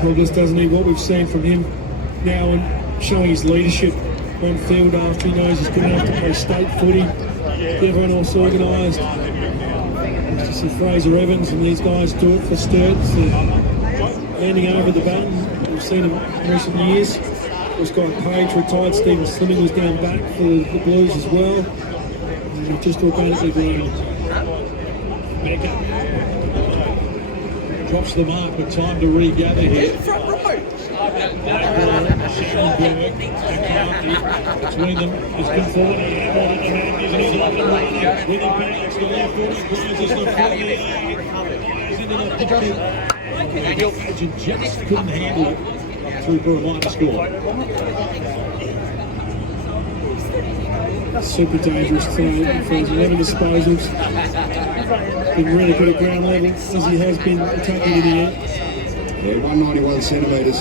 Progress doesn't need what we've seen from him now and showing his leadership on field after he knows he's good enough to play state footy. Get everyone else organised. To see Fraser Evans and these guys do it for Sturts, handing over the baton. We've seen him in recent years. This guy Page retired. Stephen Slimming was down back for the Blues as well. And just organically grown. Becker drops the mark, but time to regather here. Front row. Schellenberg and between them has been forward and handball in the hand. He's up and running. With a balance to left foot, he rises the 48. He's into the pocket. And just couldn't handle it through for a minor score. Super dangerous throw for his 11 disposals. Been really good at ground level as he has been attacking in the air. Yeah, 191 centimetres.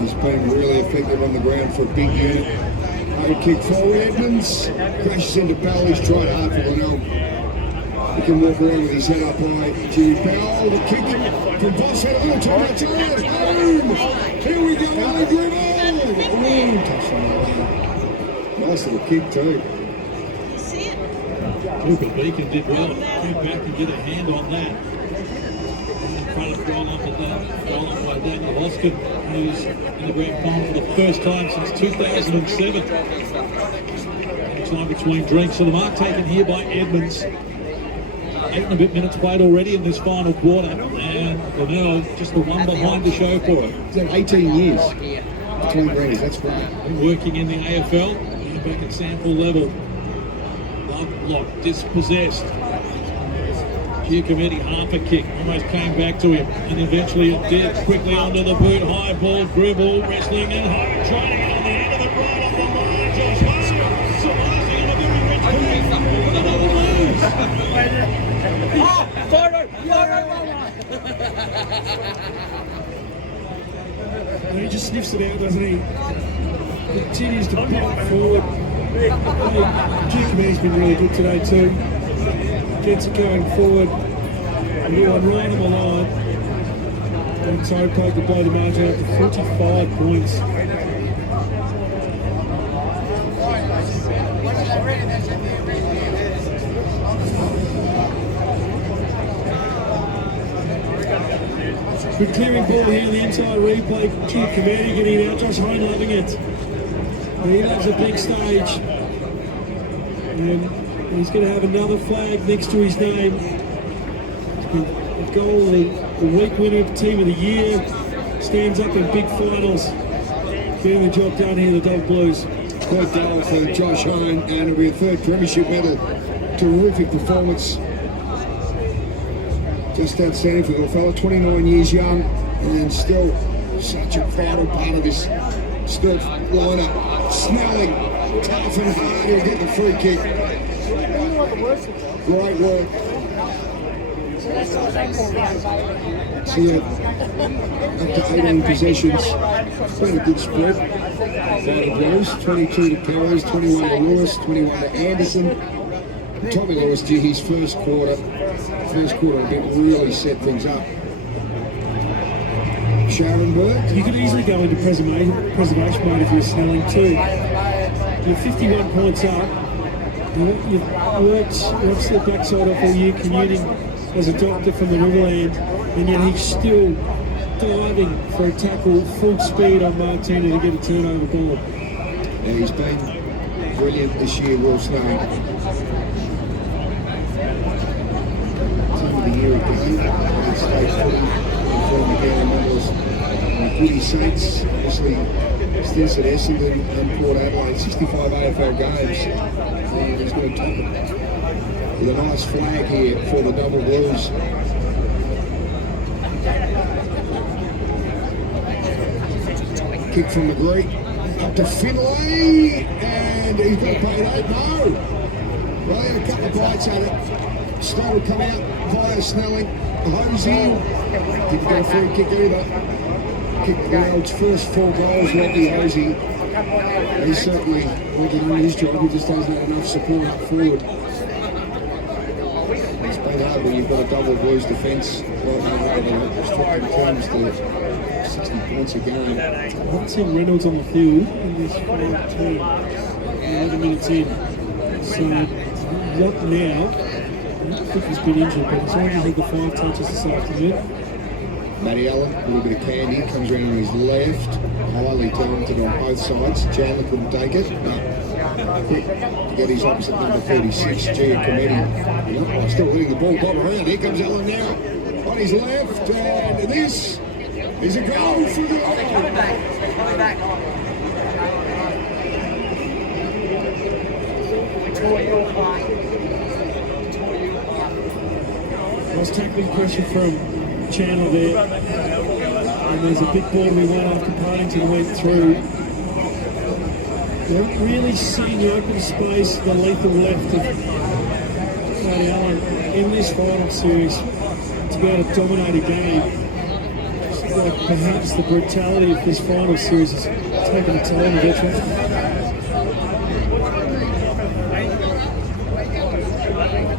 He's been really effective on the ground for a big unit. Hard kick forward, Edmonds. Crashes into Bell. He's tried hard for Linnell. He can walk around with his head up high. Jimmy Bell, the kick from Boss head a little too much on it. Boom! Here we go on the dribble. Ooh, touchdown. Nice little kick too. Cooper Beacon did well. Came back and get a hand on that. In front of thrown up by Daniel Hoskin, who's in the grand final for the first time since 2007. Time between drinks. So the mark taken here by Edmonds. 8 and a bit minutes played already in this final quarter. And Linnell just the one behind the show for it. He's had 18 years between rings. That's right. Been working in the AFL and back at SANFL level. Block, dispossessed. Committee half a kick, almost came back to him, and eventually it did. Quickly onto the boot, high ball, dribble, wrestling and home, trying to get on the end of the right off the line. Josh Hutton surprising on a very rich kick with another lose. He just sniffs it out, doesn't he? Continues to pop forward. Committee's been really good today too. Gets it going forward. A new one right on the line. And so poke the blow the margin up to 45 points. Good clearing ball here in the inside replay. Chief Committee getting out. Josh Hine loving it. He loves a big stage. And he's going to have another flag next to his name. A goal, the week winner of Team of the Year. Stands up in big finals. Getting the job done here, the Dog Blues. Great goal for Josh Hine, and it'll be a third premiership medal. Terrific performance. Just outstanding for the fella, 29 years young, and still such a vital part of this Sturt lineup. Snelling, tough and hard, he'll get the free kick. Great work. See up to 18 possessions. Quite a good spread by the Blues. 22 to Perez, 21 to Lewis, 21 to Anderson. Tommy Lewis did his first quarter a bit, really set things up. Scharenberg. You could easily go into preservation mode if you're Snelling too. You're 51 points up. You've worked the backside off all year commuting as a doctor from the Riverland, and yet he's still diving for a tackle full speed on Martina to get a turnover ball. Yeah, he's been brilliant this year, Will Snelling. Team of the year again. State footy from again members. Goody Saints, obviously stints at Essendon and Port Adelaide, 65 AFL games. And he's going to top it with a nice flag here for the Double Blues. Kick from the Greek up to Finlay, and he's got paid 8. No! Well, he had a couple of bites at it. Stoll will come out via Snelling. Hosey didn't get a free kick either. Kicked the world's first 4 goals, Robbie Hosey. He's certainly working on his job, he just doesn't have enough support up forward. It's been hard when you've got a Double Blues defence right now, structured teams to 60 points a game. I haven't seen Reynolds on the field in this final team. 11 minutes in. So, right now, I don't think he's been injured, but he's only had the 5 touches this afternoon. Matty Allen, a little bit of candy, comes around on his left. Highly talented on both sides. Chandler couldn't take it. To get his opposite number 36, Gia Committee. Still hitting the ball top around. Here comes Allen now on his left. And this is a goal for the Coming back. Nice tackling pressure from Chandler there, and there's a big ball we won after Partington went through. We haven't really seen the open space, the lethal left of Matty Allen in this final series to be able to dominate a game. Just like perhaps the brutality of this final series has taken a toll on the veterans.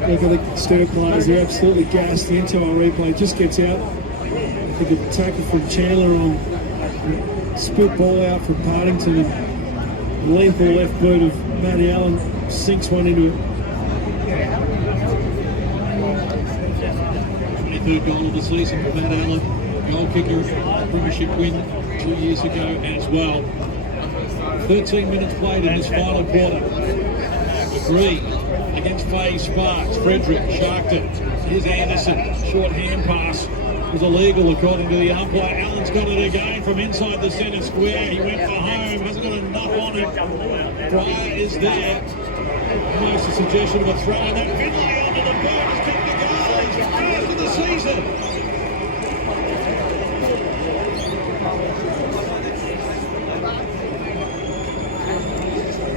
Look at the Sturt players, they're absolutely gassed. The entire replay just gets out. I think a tackle from Chandler on split ball out from Partington and lethal left boot of Matty Allen sinks one into it. 23rd goal of the season for Matt Allen, goal kicker, premiership win 2 years ago as well. 13 minutes played in this final quarter. McGree against Faye Sparks. Frederick sharked it. Here's Anderson. Short hand pass was illegal according to the umpire. Allen's got it again from inside the centre square. He went for home. Hasn't got enough on it. Dwyer is there. Almost a suggestion of a throw. And that Finlay onto the boot has kicked the goal. He's first of the season.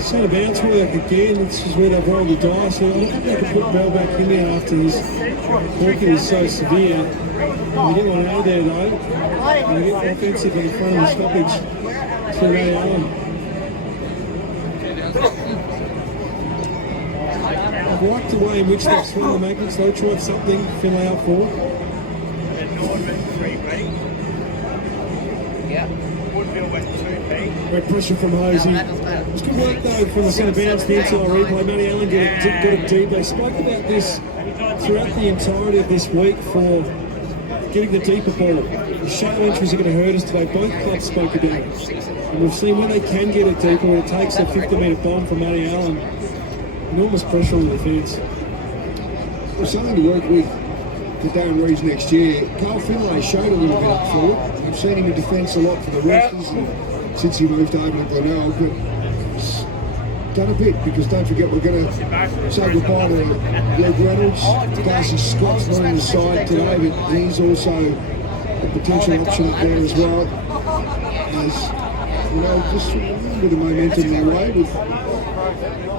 Centre bounce work again. This is where they've rolled the dice. I don't think they can put Bell back in there after his corking is so severe. They get one out there though. They get offensive in front of the stoppage to Ray Allen. I've liked the way in which they've swung the magnets. They've tried something, Finlay out for. Great pressure from Hosey. It's good work though from the centre bounce, the inside replay. Matty Allen got it deep. They spoke about this throughout the entirety of this week for getting the deeper ball. The shallow entries are going to hurt us today. Both clubs spoke about it. And we've seen when they can get it deeper, when it takes a 50-metre bomb from Matty Allen, enormous pressure on the defence. Well, something to work with for Darren Reeves next year. Carl Finlay showed a little bit up forward. We've seen him in defence a lot for the Roosters and since he moved over to Glenelg, but he's done a bit because don't forget we're going to say goodbye to Luke Reynolds. Darcy Scott's not on the side today, but he's also a potential option up there as well. As you know, just a little bit of momentum their way with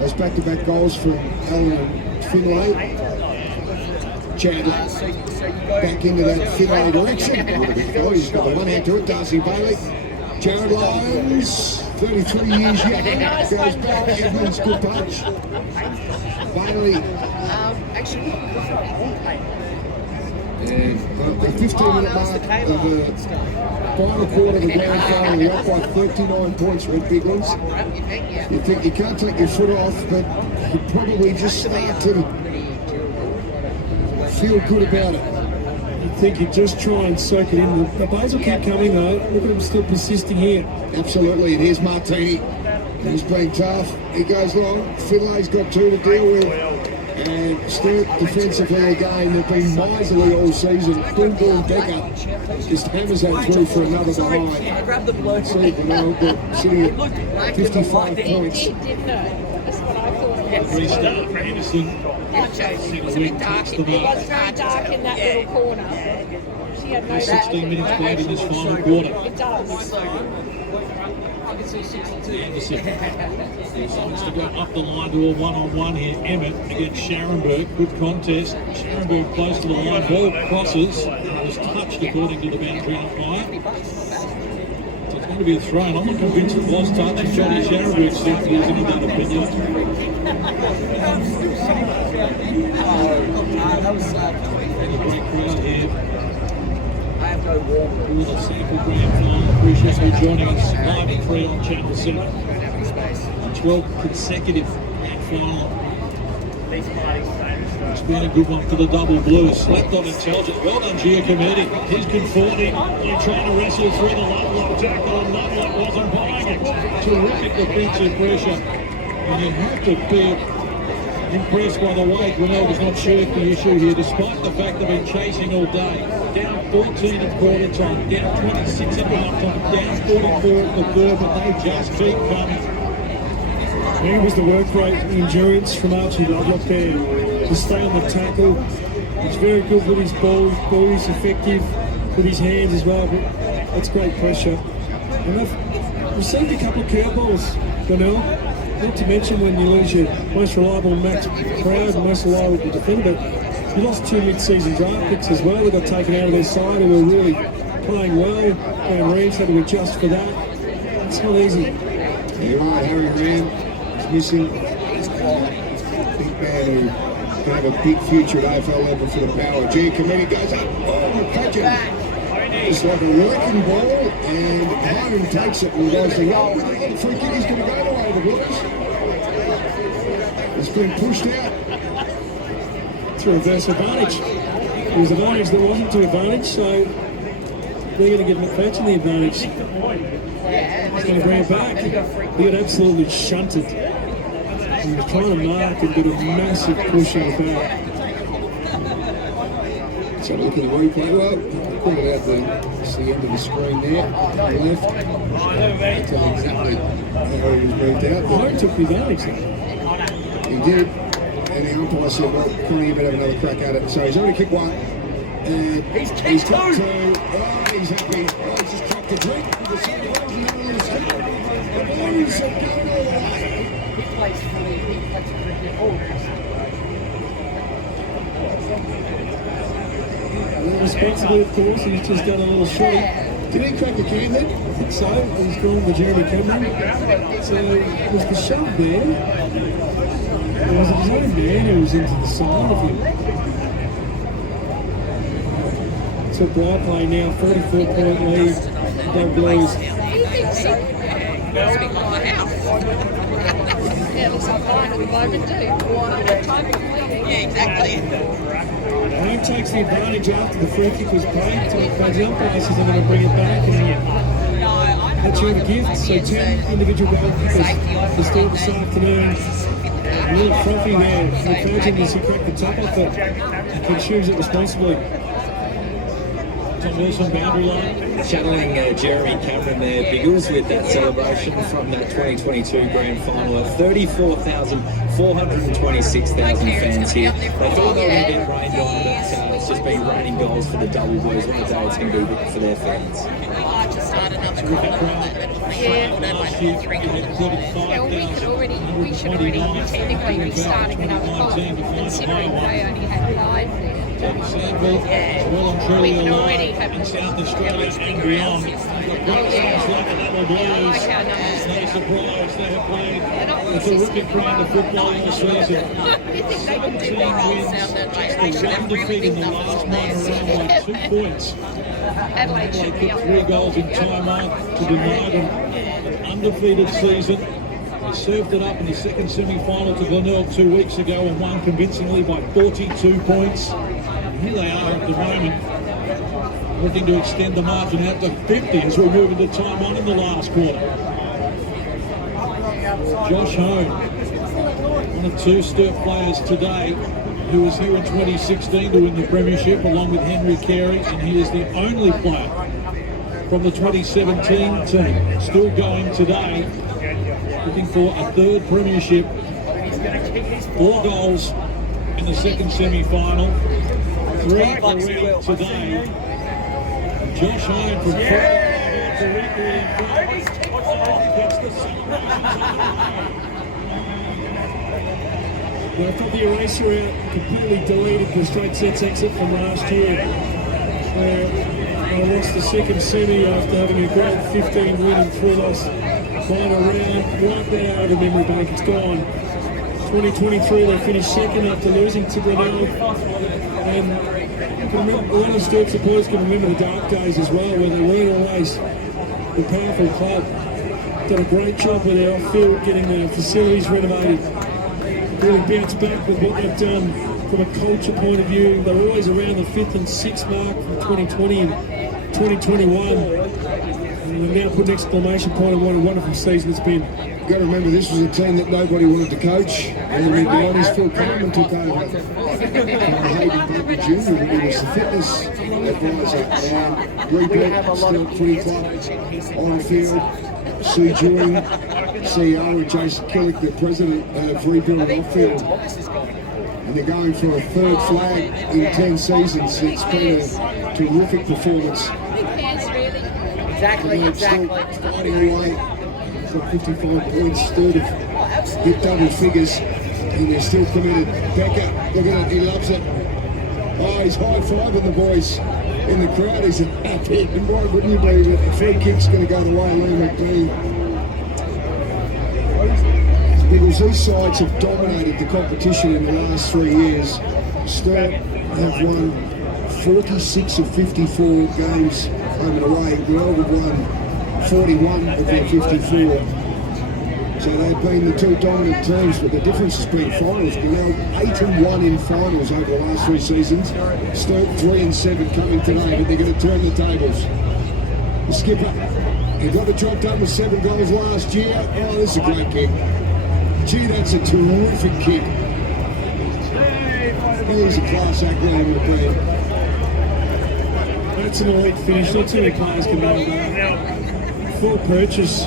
those back-to-back goals from Allen and Finlay. Chandler back into that Finlay direction. He's got the one hand to it. Darcy Bailey. Jared Lyons, 33 years young, goes back. Edmonds, good punch. Bailey. And the 15-minute mark of the final quarter of the grand final, we're up by 39 points, Red Big Ones. You think you can't take your foot off, but you probably just start to feel good about it. I think you just try and soak it in. The buzz will keep coming though. Look at him still persisting here. Absolutely, and here's Martini. He's playing tough. He goes long. Finlay's got two to deal with. And Sturt defensively again, they've been miserly all season. Quinton Becker just hammers that through for another behind. See, they're sitting at 55 points. Restart for Anderson. It was a bit dark. It was very dark in that little corner. She had no 16 minutes played in this final quarter. It does. Anderson decides to go up the line to a one-on-one here. Emmett against Scharenberg. Good contest. Scharenberg close to the line. Ball crosses. It was touched according to the boundary umpire. So it's going to be a throw. I'm not convinced it was touched. Johnny Scharenberg seems to be in that opinion. Great crowd here. I have no warm. The SANFL grand final. appreciate you joining us live at 3 on Channel 7. 12 consecutive grand final. It's been a good one for the double blues. Slept on intelligent. Well done, Giacometti. He's conforming. They're trying to wrestle through the Lovelock tackle, and Lovelock wasn't buying it. Terrific defensive pressure. And you have to be impressed by the way Grinnell does not shirk the issue here, despite the fact they've been chasing all day. Down 14 at quarter time, down 26 at half time, down 44 at the third, but they just keep coming. I think it was the work rate and endurance from Archie Lovelock there to stay on the tackle. He's very good with his ball. He's effective with his hands as well. But that's great pressure. And they've received a couple of curveballs, Grinnell. Not to mention when you lose your most reliable Max Proud and most reliable defender, but you lost 2 mid-season draft picks as well. They got taken out of their side and were really playing well. And Reeves had to adjust for that. It's not easy. You're right, Harry Graham is missing. Big man who can have a big future at AFL level for the Power. Giacometti goes up. Oh, catch it. It's like a wrecking ball, and Hyman takes it, and the guys think, oh, with the free kick, he's going to go the way of the Blues. It's been pushed out. It's a reverse advantage. It was advantage that wasn't to advantage, so they're going to give McFadden the advantage. He's going to bring it back. He got absolutely shunted. He was trying to mark and did a massive push on the back. So look at the replay. Well, put it out there. It's the end of the screen there. On the left. That's exactly how he was moved out. He took the advantage. He did. And the umpire said, well, Connie, you better have another crack at it. So he's already kicked one. And he's kicked two. Oh, he's happy. Oh, he's just dropped a drink. The Blues are going all the way. He plays fully. He plays Responsibly, of course, he's just done a little shot. Did he crack the can then? I think so. He's gone with Jeremy Chimney. So was the shove there? Or was it his own man who was into the side of him? So Bright play now, 44-point lead. Don't Blues. Yeah, it looks like mine at the moment too. Yeah, exactly. Home takes the advantage after the free kick was played. So the umpire says I'm going to bring it back, and that's your gift. So 10 individual goal kickers to start this afternoon. A little frothy there. McFadden as he cracked the top off it and consumes it responsibly. Tom Wilson, boundary line. Channeling Jeremy Cameron there, Biggles, with that celebration from that 2022 grand final of 34,426,000 fans here. They thought they were going to get rained on, but it's just been raining goals for the double blues. One day it's going to be big for their fans. We should already technically be starting another column, considering they only had 5 there. SANFL, well and truly alive in South Australia and beyond. The Blues, no surprise, they have played a terrific brand of football all season. 17 wins, just the one defeat in the last 9 around by 2 points. Adelaide They should be took up 3 goals in time out to deny them an undefeated season. They served it up in the second semi-final to Glenelg 2 weeks ago and won convincingly by 42 points. Here they are at the moment, looking to extend the margin out to 50 as we move into time on in the last quarter. Josh Hone, one of 2 Sturt players today, who was here in 2016 to win the premiership along with Henry Carey, and he is the only player from the 2017 team still going today, looking for a 3rd premiership. 4 goals in the second semi-final. 3 already today. Josh Hone from Well, I thought the eraser out completely deleted the straight sets exit from last year. I lost the second semi after having a great 15 win and 3 loss final round. Wipe that out of the memory bank, it's gone. 2023 they finished second after losing to Glenelg. And a lot of Sturt supporters can remember the dark days as well, where they weren't always the powerful club. Done a great job with our off-field, getting the facilities renovated. Really bounced back with what they've done from a culture point of view. They were always around the 5th and 6th mark from 2020 and 2021. And they've now put an exclamation point on what a wonderful season it's been. You've got to remember, this was a team that nobody wanted to coach, and the bodies Phil Coleman took over. Hayden Butler Jr., who was the fitness advisor, and rebuilt still footy club on field. Sue Dewing, CEO, and Jason Killick, the president of Rebuild Off Field. And they're going for a 3rd flag in 10 seasons. It's been a terrific performance. Exactly. Still fighting away. He's got 55 points, third of hit double figures, and they're still committed. Becker, look at it, he loves it. Oh, he's high-fiving the boys in the crowd. He's happy, and why wouldn't you be? The free kick's going to go the way of Liam McBean. Because these sides have dominated the competition in the last 3 years. Sturt have won 46 of 54 games home and away. Melbourne have won 41 of their 54. So they've been the 2 dominant teams, but the difference has been finals. Glenelg 8-1 in finals over the last 3 seasons. Sturt 3-7 coming today, but they're going to turn the tables. The skipper, he got the job done with 7 goals last year. Oh, this is a great kick. Gee, that's a terrific kick. Here's a class act Liam McBean. That's an elite finish. Not too many players can make that. Full purchase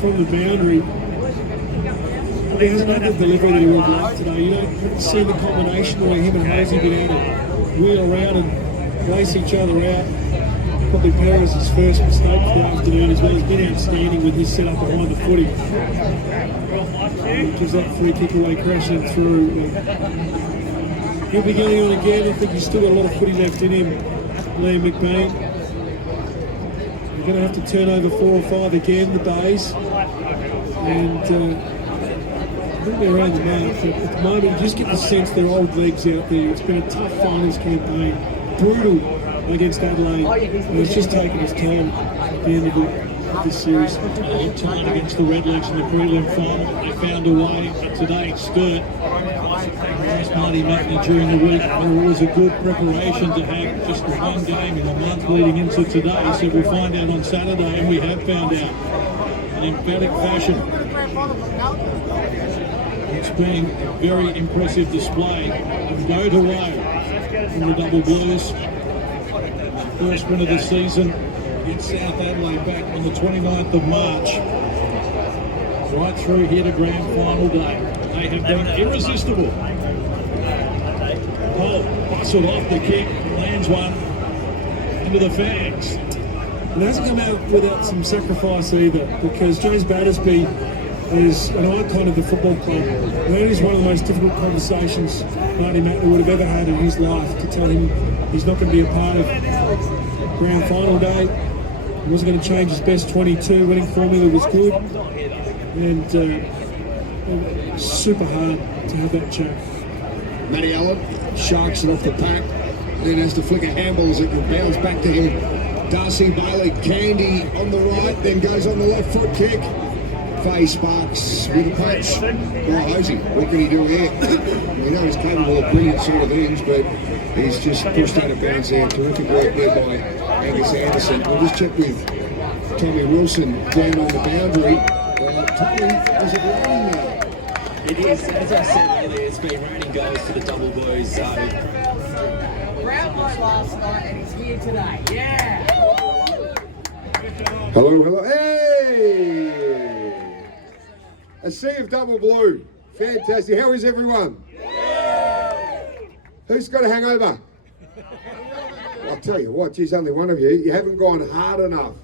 from the boundary. He hasn't had the delivery that he would like today. You don't see the combination where him and Hazy been able to wheel around and race each other out. Probably Perez's first mistake for the afternoon as well. He's been outstanding with his setup behind the footy. Gives that free kick away crashing through. He'll be going on again. I think he's still got a lot of footy left in him, Liam McBean. We're going to have to turn over 4 or 5 again, the Bays. And I think they're around the mark. But at the moment, you just get the sense they're old legs out there. It's been a tough finals campaign. Brutal against Adelaide. And it's just taken its time at the end of this series. A long time against the Redlegs in the prelim final. They found a way, but today it's Sturt. Last Marty Matney during the week. It was a good preparation to have just one game in a month leading into today. So we'll find out on Saturday, and we have found out in emphatic fashion. It's been a very impressive display of go to row from the Double Blues. First win of the season in South Adelaide back on the 29th of March. Right through here to grand final day. They have been irresistible. Cole bustled off the kick, lands one into the fans. It hasn't come out without some sacrifice either, because James Battersby is an icon of the football club. And that is one of the most difficult conversations Marty Matney would have ever had in his life, to tell him he's not going to be a part of grand final day. He wasn't going to change his best 22. Winning formula was good. And super hard to have that chat. Matty Allen sharks it off the pack, then has to flick a handball as it bounds back to him. Darcy Bailey, Candy on the right, then goes on the left foot kick. Faye Sparks with a punch. Oh, Hosey, what can he do here? We know he's capable of brilliant sort of things, but he's just pushed out of bounds there. Terrific work there by Angus Anderson. We'll just check with Tommy Wilson down on the boundary. Tommy, is it raining now? It is, as I said earlier, it's been raining goals for the Double Blues, so... Round one last night and he's here today. Yeah! Hello, hello. Hey! A sea of double blue. Fantastic. How is everyone? Who's got a hangover? I'll tell you what, geez, only one of you. You haven't gone hard enough.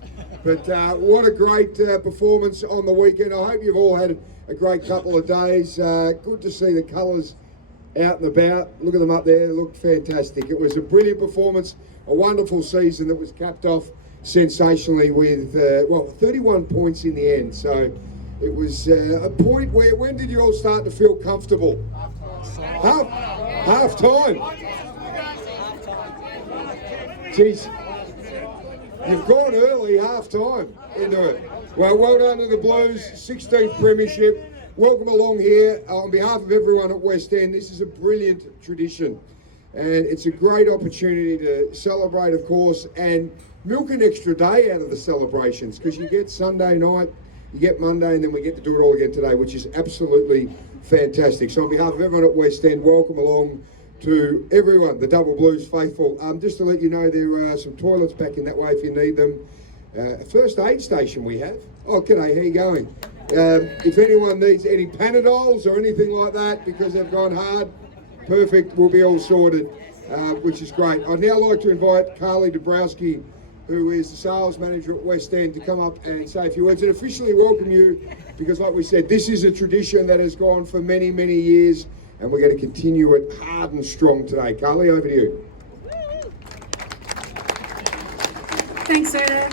But what a great performance on the weekend. I hope you've all had a great couple of days. Good to see the colours out and about. Look at them up there. They look fantastic. It was a brilliant performance, a wonderful season that was capped off sensationally with, 31 points in the end. So it was a point where, when did you all start to feel comfortable? Half time. Geez. You've gone early, half time into it. Well done to the Blues, 16th premiership. Welcome along here. On behalf of everyone at West End, this is a brilliant tradition. And it's a great opportunity to celebrate, of course, and milk an extra day out of the celebrations, because you get Sunday night, you get Monday, and then we get to do it all again today, which is absolutely fantastic. So on behalf of everyone at West End, welcome along to everyone, the Double Blues faithful. Just to let you know, there are some toilets back in that way if you need them. A first aid station we have. Oh, g'day, how you going? If anyone needs any Panadols or anything like that because they've gone hard, perfect, we'll be all sorted, which is great. I'd now like to invite Carly Dabrowski, who is the sales manager at West End, to come up and say a few words and officially welcome you, because like we said, this is a tradition that has gone for many, many years, and we're going to continue it hard and strong today. Carly, over to you. Thanks, Erda,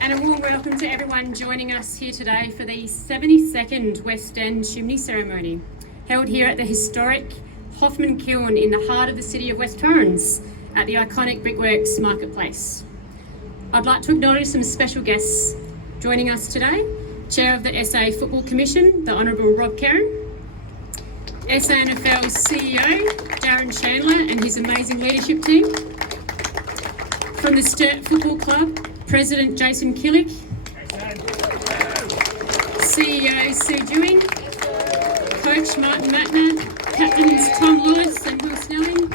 and a warm welcome to everyone joining us here today for the 72nd West End Chimney ceremony, held here at the historic Hoffman Kiln in the heart of the city of West Torrens at the iconic Brickworks Marketplace. I'd like to acknowledge some special guests joining us today. Chair of the SA Football Commission, the Honourable Rob Kerrin, SANFL CEO, Darren Chandler and his amazing leadership team. From the Sturt Football Club, President Jason Killick, CEO Sue Dewing, Coach Martin Matner, Captains Tom Lewis and Will Snelling,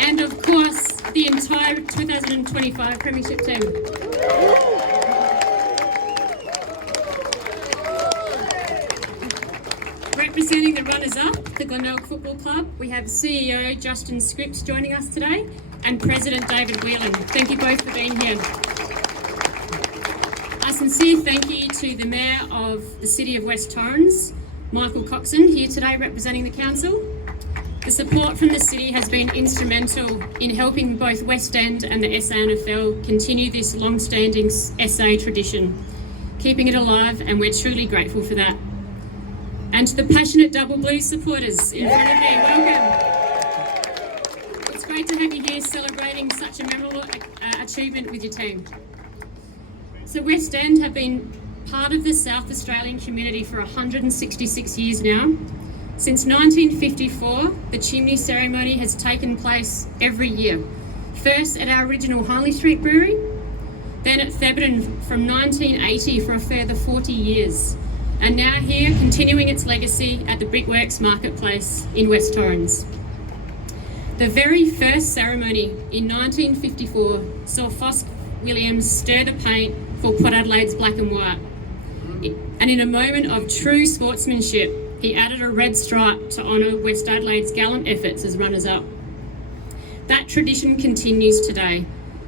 and of course, the entire 2025 Premiership team. Representing the runners-up, the Glenelg Football Club, we have CEO Justin Scripps joining us today and President David Whelan. Thank you both for being here. A sincere thank you to the Mayor of the City of West Torrens, Michael Coxon, here today representing the Council. The support from the City has been instrumental in helping both West End and the SANFL continue this long-standing SA tradition, keeping it alive, and we're truly grateful for that. And to the passionate Double Blues supporters in front of me, welcome. It's great to have you here celebrating such a memorable achievement with your team. So West End have been part of the South Australian community for 166 years now. Since 1954, the Chimney ceremony has taken place every year. First at our original Harley Street Brewery, then at Thebarton from 1980 for a further 40 years. And now here, continuing its legacy at the Brickworks Marketplace in West Torrens. The very first ceremony in 1954 saw Fosk Williams stir the paint for Port Adelaide's black and white. And in a moment of true sportsmanship, he added a red stripe to honour West Adelaide's gallant efforts as runners-up. That tradition continues today,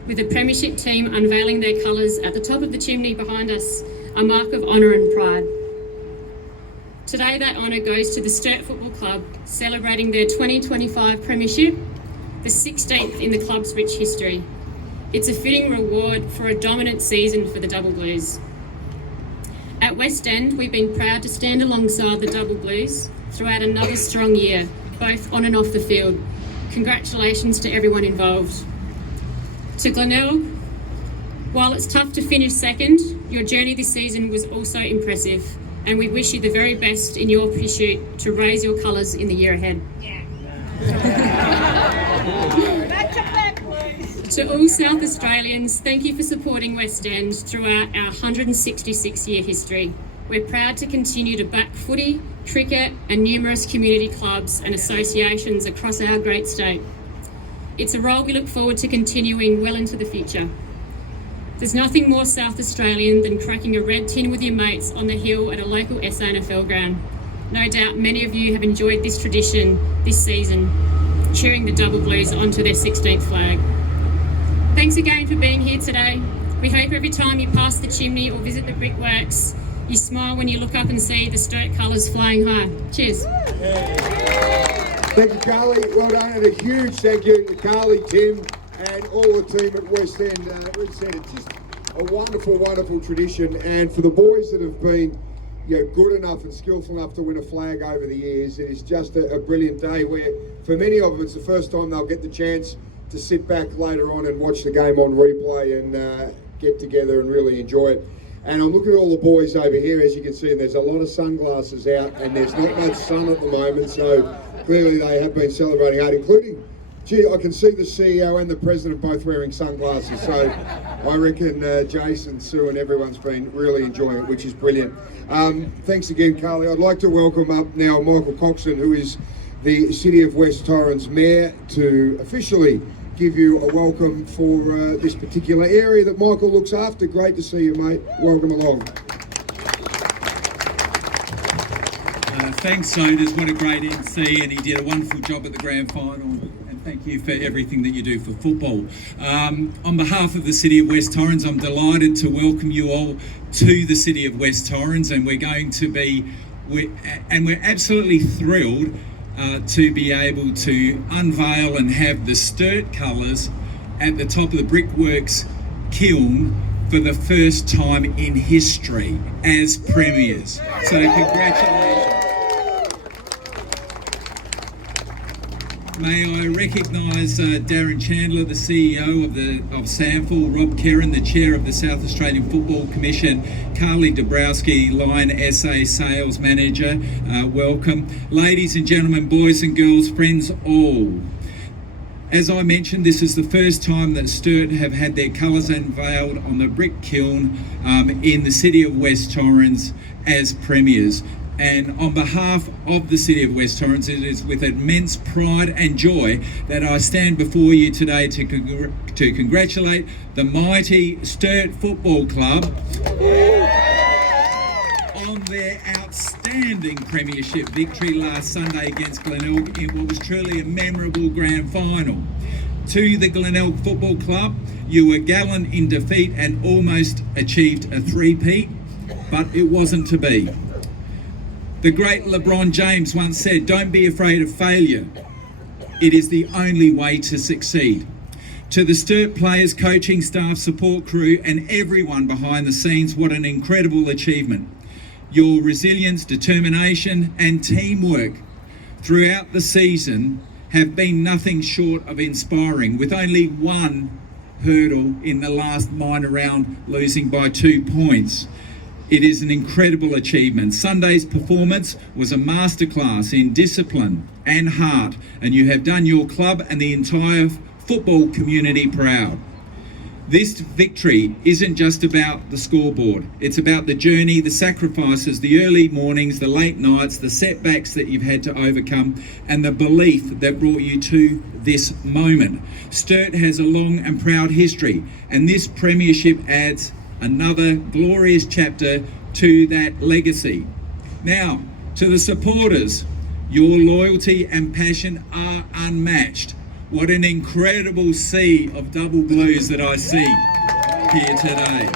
with the Premiership team unveiling their colours at the top of the chimney behind us, a mark of honour and pride. Today that honour goes to the Sturt Football Club, celebrating their 2025 Premiership, the 16th in the club's rich history. It's a fitting reward for a dominant season for the Double Blues. At West End, we've been proud to stand alongside the Double Blues throughout another strong year, both on and off the field. Congratulations to everyone involved. To Glenelg, while it's tough to finish second, your journey this season was also impressive, and we wish you the very best in your pursuit to raise your colours in the year ahead. Back to back, please. To all South Australians, thank you for supporting West End throughout our 166-year history. We're proud to continue to back footy, cricket and numerous community clubs and associations across our great state. It's a role we look forward to continuing well into the future. There's nothing more South Australian than cracking a red tin with your mates on the hill at a local SANFL ground. No doubt many of you have enjoyed this tradition this season, cheering the Double Blues onto their 16th flag. Thanks again for being here today. We hope every time you pass the chimney or visit the Brickworks, you smile when you look up and see the Sturt colours flying high. Cheers. Thank you, Carly. Well done, and a huge thank you to Carly, Tim, and all the team at West End. We've said it's just a wonderful, wonderful tradition, and for the boys that have been good enough and skillful enough to win a flag over the years, it is just a brilliant day where, for many of them, it's the first time they'll get the chance to sit back later on and watch the game on replay and get together and really enjoy it. And I'm looking at all the boys over here, as you can see, and there's a lot of sunglasses out, and there's not much sun at the moment, so clearly they have been celebrating hard, including, gee, I can see the CEO and the President both wearing sunglasses, so I reckon Jason, Sue and everyone's been really enjoying it, which is brilliant. Thanks again, Carly. I'd like to welcome up now Michael Coxon, who is the City of West Torrens Mayor, to officially give you a welcome for this particular area that Michael looks after. Great to see you, mate. Welcome along. Thanks, Sodas. What a great MC, and he did a wonderful job at the grand final. And thank you for everything that you do for football. On behalf of the City of West Torrens, I'm delighted to welcome you all to the City of West Torrens, and we're absolutely thrilled to be able to unveil and have the Sturt colours at the top of the Brickworks kiln for the first time in history as premiers. So congratulations. May I recognise Darren Chandler, the CEO of SANFL, Rob Kerrin, the Chair of the South Australian Football Commission, Carly Dabrowski, Lion SA Sales Manager, welcome. Ladies and gentlemen, boys and girls, friends all. As I mentioned, this is the first time that Sturt have had their colours unveiled on the brick kiln in the City of West Torrens as premiers. And on behalf of the City of West Torrens, it is with immense pride and joy that I stand before you today to congratulate the mighty Sturt Football Club on their outstanding premiership victory last Sunday against Glenelg in what was truly a memorable grand final. To the Glenelg Football Club, you were gallant in defeat and almost achieved a three-peat, but it wasn't to be. The great LeBron James once said, "Don't be afraid of failure. It is the only way to succeed." To the Sturt players, coaching staff, support crew and everyone behind the scenes, what an incredible achievement. Your resilience, determination and teamwork throughout the season have been nothing short of inspiring, with only one hurdle in the last minor round losing by 2 points. It is an incredible achievement. Sunday's performance was a masterclass in discipline and heart, and you have done your club and the entire football community proud. This victory isn't just about the scoreboard. It's about the journey, the sacrifices, the early mornings, the late nights, the setbacks that you've had to overcome, and the belief that brought you to this moment. Sturt has a long and proud history, and this premiership adds another glorious chapter to that legacy. Now, to the supporters, your loyalty and passion are unmatched. What an incredible sea of double blues that I see here today.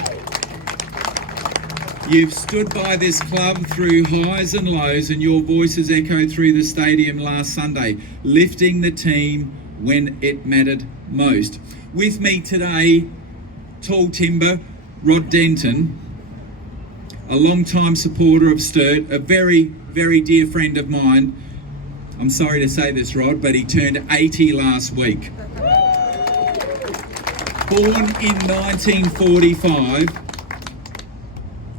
You've stood by this club through highs and lows, and your voices echoed through the stadium last Sunday, lifting the team when it mattered most. With me today, tall timber, Rod Denton, a long-time supporter of Sturt, a very, very dear friend of mine. I'm sorry to say this, Rod, but he turned 80 last week. Born in 1945,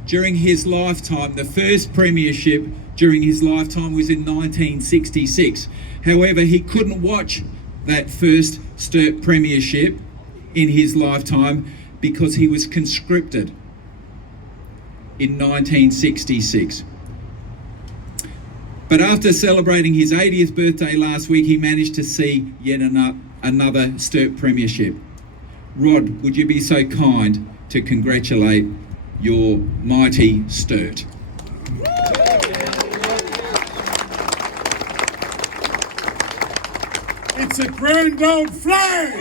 during his lifetime, the first premiership during his lifetime was in 1966. However, he couldn't watch that first Sturt premiership in his lifetime because he was conscripted in 1966. But after celebrating his 80th birthday last week, he managed to see yet another Sturt premiership. Rod, would you be so kind to congratulate your mighty Sturt? It's a grand old flag!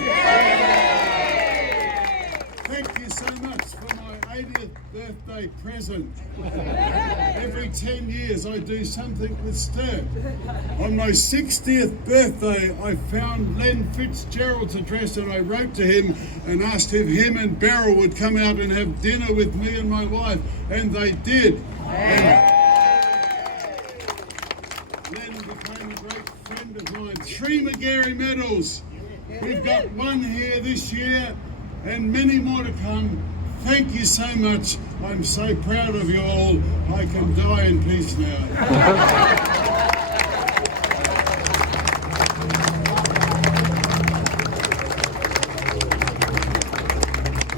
Thank you so much for my 80th birthday present. Every 10 years I do something with Sturt. On my 60th birthday I found Len Fitzgerald's address and I wrote to him and asked if him and Beryl would come out and have dinner with me and my wife, and they did. Len became a great friend of mine. 3 McGarry medals. We've got one here this year and many more to come. Thank you so much. I'm so proud of you all. I can die in peace now.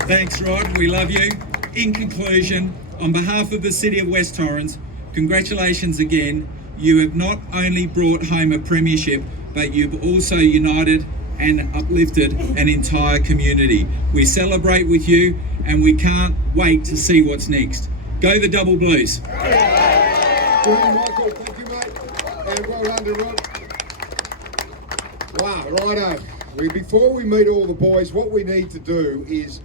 Thanks, Rod. We love you. In conclusion, on behalf of the City of West Torrens, congratulations again. You have not only brought home a premiership, but you've also united and uplifted an entire community. We celebrate with you and we can't wait to see what's next. Go the Double Blues. Well, Michael, thank you, mate. And well done to Rod. Wow, righto. Before we meet all the boys, what we need to do is,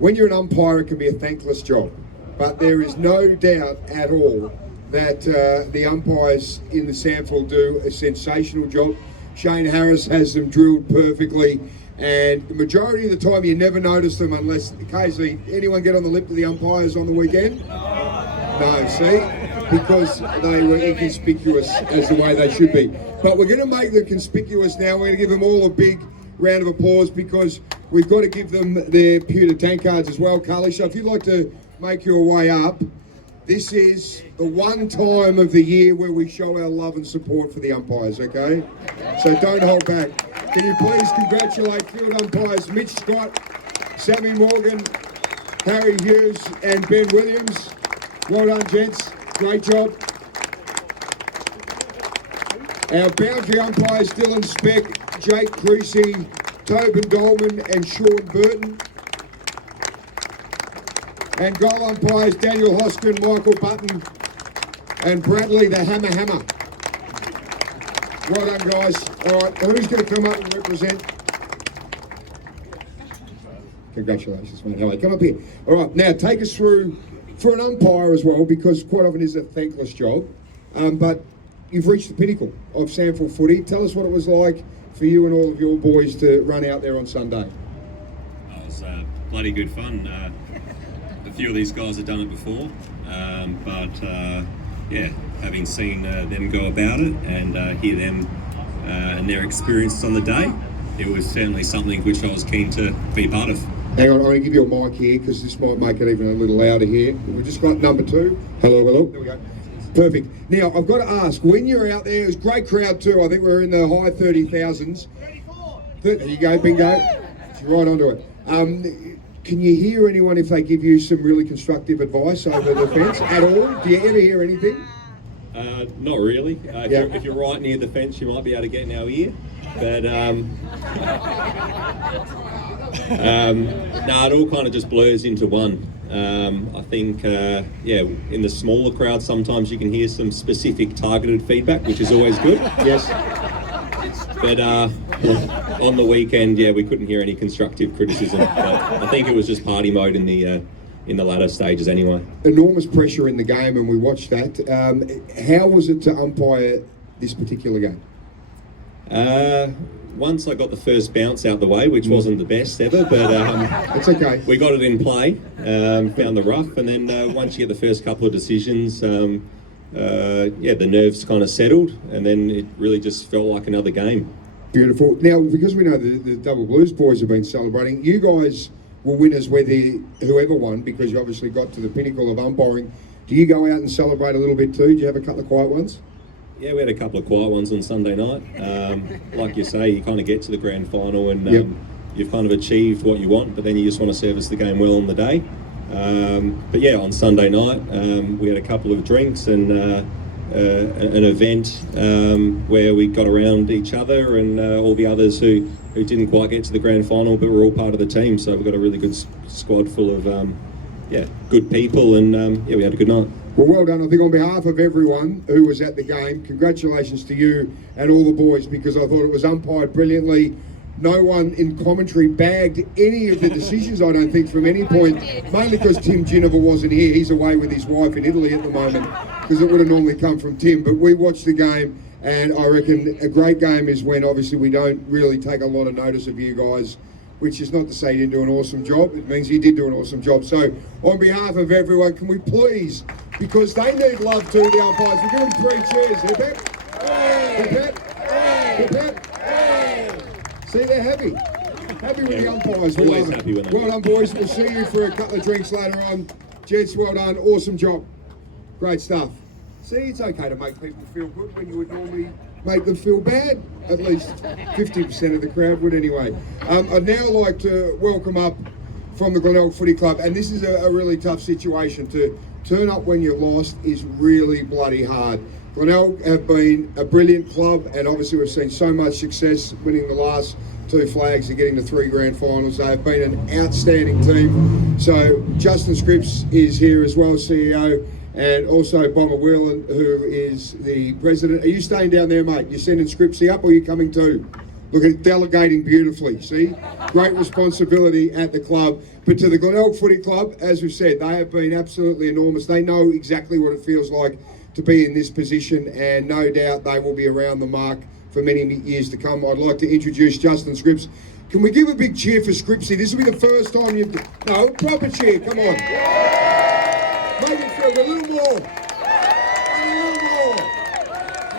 when you're an umpire, it can be a thankless job. But there is no doubt at all that the umpires in the SANFL do a sensational job. Shane Harris has them drilled perfectly, and the majority of the time you never notice them unless occasionally anyone get on the lip of the umpires on the weekend? No, see? Because they were inconspicuous as the way they should be. But we're going to make them conspicuous now. We're going to give them all a big round of applause because we've got to give them their pewter tank cards as well, Carly. So if you'd like to make your way up, this is the one time of the year where we show our love and support for the umpires, okay? So don't hold back. Can you please congratulate field umpires Mitch Scott, Sammy Morgan, Harry Hughes and Ben Williams. Well done, gents. Great job. Our boundary umpires Dylan Speck, Jake Creasy, Tobin Dolman and Sean Burton. And goal umpires Daniel Hoskin, Michael Button and Bradley the Hammer. Well done, guys. All right, who's going to come up and represent? Congratulations, mate. Hello, come up here. All right, now take us through, for an umpire as well, because quite often it's a thankless job, but you've reached the pinnacle of SANFL footy. Tell us what it was like for you and all of your boys to run out there on Sunday. Oh, it was bloody good fun. A few of these guys have done it before, but yeah, having seen them go about it and hear them and their experiences on the day, it was certainly something which I was keen to be part of. Hang on, I'm going to give you a mic here because this might make it even a little louder here. We've just got number 2. Hello. There we go. Perfect. Now, I've got to ask, when you're out there, it was a great crowd too. I think we're in the high 30,000s. 34. There you go, bingo. You're right onto it. Can you hear anyone if they give you some really constructive advice over the fence at all? Do you ever hear anything? Not really. If you're right near the fence, you might be able to get in our ear. But no, it all kind of just blurs into one. I think, yeah, in the smaller crowd, sometimes you can hear some specific targeted feedback, which is always good. Yes. But on the weekend, yeah, we couldn't hear any constructive criticism. But I think it was just party mode in the latter stages anyway. Enormous pressure in the game, and we watched that. How was it to umpire this particular game? Once I got the first bounce out the way, which wasn't the best ever, but it's okay. We got it in play, found the rough, and then once you get the first couple of decisions, yeah, the nerves kind of settled, and then it really just felt like another game. Beautiful. Now, because we know the Double Blues boys have been celebrating, you guys were winners whoever won, because you obviously got to the pinnacle of umpiring. Do you go out and celebrate a little bit too? Do you have a couple of quiet ones? Yeah, we had a couple of quiet ones on Sunday night. Like you say, you kind of get to the grand final and you've kind of achieved what you want, but then you just want to service the game well on the day. But yeah, on Sunday night, we had a couple of drinks and an event where we got around each other and all the others who didn't quite get to the grand final, but were all part of the team. So we've got a really good squad full of yeah, good people, and yeah, we had a good night. Well, well done. I think on behalf of everyone who was at the game, congratulations to you and all the boys, because I thought it was umpired brilliantly. No one in commentary bagged any of the decisions, I don't think, from any point, mainly because Tim Ginniver wasn't here. He's away with his wife in Italy at the moment, because it would have normally come from Tim. But we watched the game, and I reckon a great game is when, obviously, we don't really take a lot of notice of you guys, which is not to say you didn't do an awesome job. It means you did do an awesome job. So, on behalf of everyone, can we please, because they need love too, the umpires, we'll give them 3 cheers. Hip hip. Hip hip. Hip hip. See, they're happy. Happy with the umpires. We Always love it. happy when they Well done, boys. We'll see you for a couple of drinks later on. Jets, well done. Awesome job. Great stuff. See, it's okay to make people feel good when you would normally make them feel bad. At least 50% of the crowd would anyway. I'd now like to welcome up from the Glenelg Footy Club, and this is a really tough situation. To turn up when you're lost is really bloody hard. Glenelg have been a brilliant club, and obviously we've seen so much success winning the last 2 flags and getting to 3 grand finals. They have been an outstanding team. So Justin Scripps is here as well, CEO, and also Bomber Whelan, who is the president. Are you staying down there, mate? You sending Scripsy up, or are you coming too? Look at delegating beautifully, see? Great responsibility at the club. But to the Glenelg Footy Club, as we've said, they have been absolutely enormous. They know exactly what it feels like to be in this position, and no doubt they will be around the mark for many years to come. I'd like to introduce Justin Scripps. Can we give a big cheer for Scripsy? This will be the first time you've... No, proper cheer, come on. Make it feel a little more. A little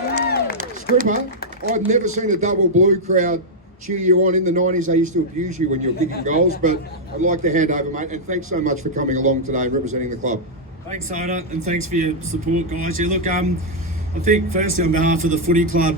more. Scripper, I've never seen a double blue crowd cheer you on. In the 90s, they used to abuse you when you were kicking goals, but I'd like to hand over, mate, and thanks so much for coming along today and representing the club. Thanks, Soda, and thanks for your support, guys. Yeah, look, I think firstly on behalf of the footy club,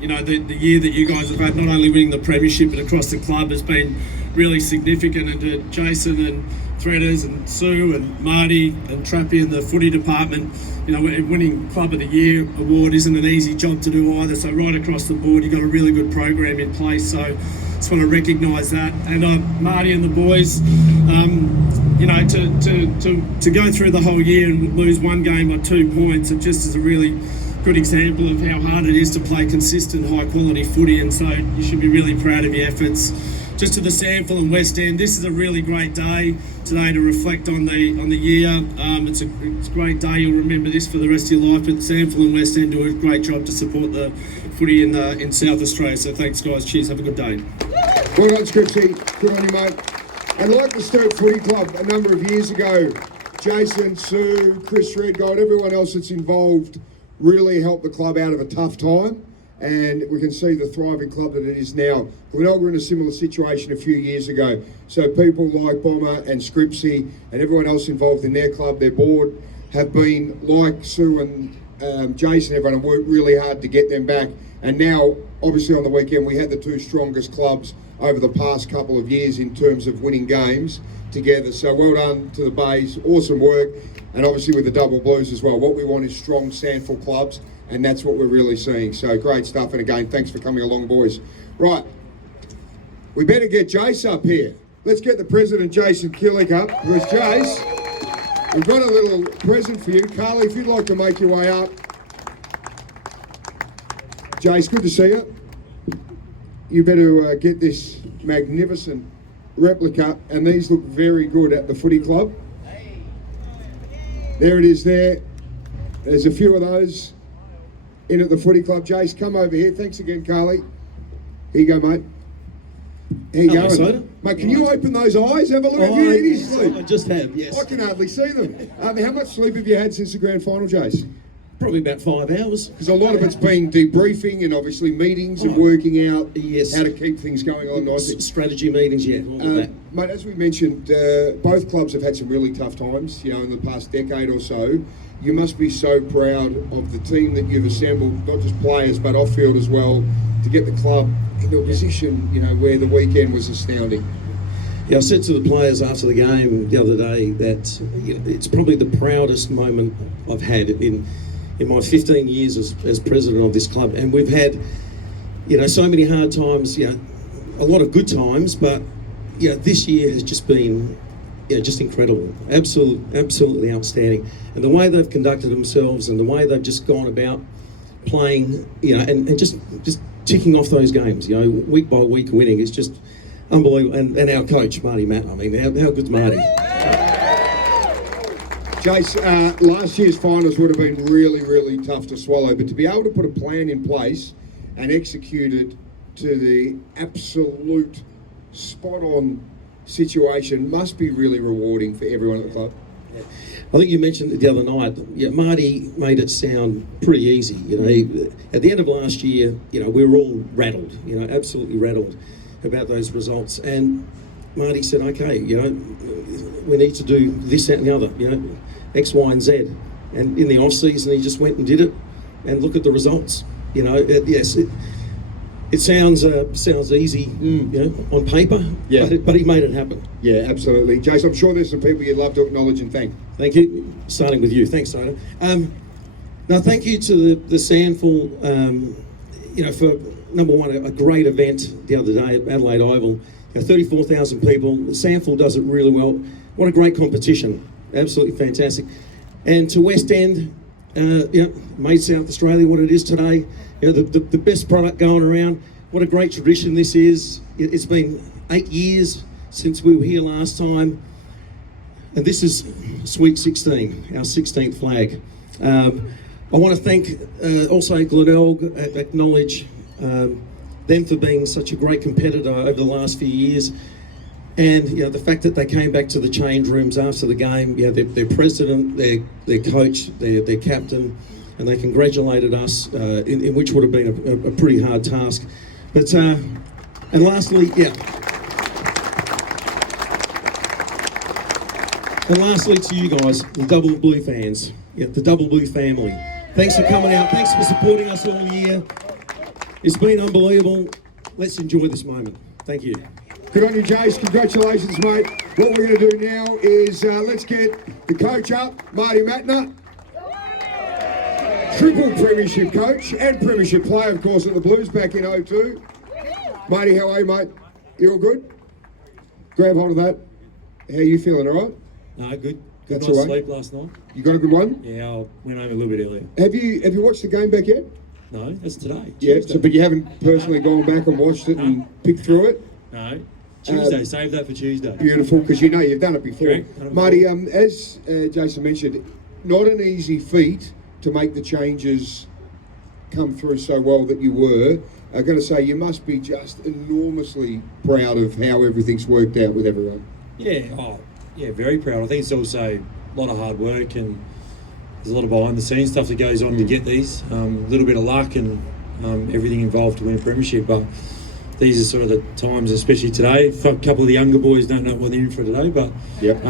you know, the year that you guys have had, not only winning the premiership but across the club, has been really significant. And to Jason and Threaders and Sue and Marty and Trappy and the footy department, you know, winning Club of the Year award isn't an easy job to do either. So right across the board, you've got a really good program in place. So just want to recognise that. And Marty and the boys, you know, to go through the whole year and lose one game by 2 points, it just is a really good example of how hard it is to play consistent, high quality footy. And so you should be really proud of your efforts. Just to the SANFL and West End, this is a really great day today to reflect on the year. It's a great day. You'll remember this for the rest of your life. But SANFL and West End do a great job to support the footy in South Australia. So thanks, guys. Cheers. Have a good day. Well done, Scripsy. Good on you, mate. And like the Sturt Footy Club a number of years ago, Jason, Sue, Chris Redgold, everyone else that's involved really helped the club out of a tough time. And we can see the thriving club that it is now. Glenelg were in a similar situation a few years ago. So people like Bomber and Scripsy and everyone else involved in their club, their board, have been like Sue and Jason, everyone, and worked really hard to get them back. And now, obviously on the weekend, we had the 2 strongest clubs over the past couple of years in terms of winning games together. So well done to the Bays, awesome work. And obviously with the Double Blues as well. What we want is strong SANFL clubs, and that's what we're really seeing. So great stuff, and again, thanks for coming along, boys. Right, we better get Jace up here. Let's get the president, Jason Killick, up. Because Jace, we've got a little present for you. Carly, if you'd like to make your way up. Jace, good to see you. You better get this magnificent replica, and these look very good at the footy club. There it is there. There's a few of those in at the footy club. Jace, come over here. Thanks again, Carly. Here you go, mate. How you going? Soda. Mate, can you open those eyes? Have a look. Have you had any sleep? I just have, yes. I can hardly see them. How much sleep have you had since the grand final, Jace? Probably about 5 hours. Because a lot of it's been debriefing and obviously meetings and working out how to keep things going on nicely. Strategy meetings, yeah, all of that. Mate, as we mentioned, both clubs have had some really tough times, you know, in the past decade or so. You must be so proud of the team that you've assembled, not just players, but off-field as well, to get the club into a position, you know, where the weekend was astounding. Yeah, I said to the players after the game the other day that it's probably the proudest moment I've had in my 15 years as president of this club. And we've had, you know, so many hard times, you know, a lot of good times, but, you know, this year has just been, you know, just incredible. Absolutely outstanding. And the way they've conducted themselves and the way they've just gone about playing, you know, and just ticking off those games, you know, week by week winning, it's just unbelievable. And our coach, Marty Matt, I mean, how good's Marty? Jace, last year's finals would have been really, really tough to swallow, but to be able to put a plan in place and execute it to the absolute spot-on situation must be really rewarding for everyone at the club. I think you mentioned it the other night. Yeah, Marty made it sound pretty easy. You know, at the end of last year, you know, we were all rattled. You know, absolutely rattled about those results. And Marty said, "Okay, you know, we need to do this, that, and the other. You know, X, Y, and Z." And in the off season, he just went and did it. And look at the results. You know, it sounds easy, you know, on paper. Yeah. But he made it happen. Yeah, absolutely. Jason, I'm sure there's some people you'd love to acknowledge and thank. Thank you. Starting with you. Thanks, Dana. Now, thank you to the SANFL, you know, for, number one, a great event the other day at Adelaide Oval. You know, 34,000 people. SANFL does it really well. What a great competition. Absolutely fantastic. And to West End, you know, made South Australia what it is today. You know, the best product going around. What a great tradition this is. It's been 8 years since we were here last time. And this is Sweet 16, our 16th flag. I want to thank also Glenelg, acknowledge them for being such a great competitor over the last few years. And you know, the fact that they came back to the change rooms after the game, you know, their president, their coach, their captain, and they congratulated us, in which would have been a pretty hard task. But and lastly, yeah. And lastly to you guys, the Double Blue fans, yeah, the Double Blue family. Thanks for coming out. Thanks for supporting us all year. It's been unbelievable. Let's enjoy this moment. Thank you. Good on you, Jace. Congratulations, mate. What we're going to do now is let's get the coach up, Marty Mattner. Triple premiership coach and premiership player, of course, at the Blues back in 02. Marty, how are you, mate? You all good? Grab hold of that. How are you feeling, all right? No, good. Good That's night's all right. sleep last night. You got a good one? Yeah, I went home a little bit earlier. Have you watched the game back yet? No, that's today. Yeah, Tuesday. so, but you haven't personally gone back and watched it and picked through it? No, Tuesday. Save that for Tuesday. Beautiful, because you know you've done it before. Correct. Marty, as Jason mentioned, not an easy feat to make the changes come through so well that you were. I'm going to say you must be just enormously proud of how everything's worked out with everyone. Yeah, yeah, very proud. I think it's also a lot of hard work and there's a lot of behind the scenes stuff that goes on to get these. A little bit of luck and everything involved to win a premiership, but these are sort of the times, especially today. A couple of the younger boys don't know what they're in for today, but yep.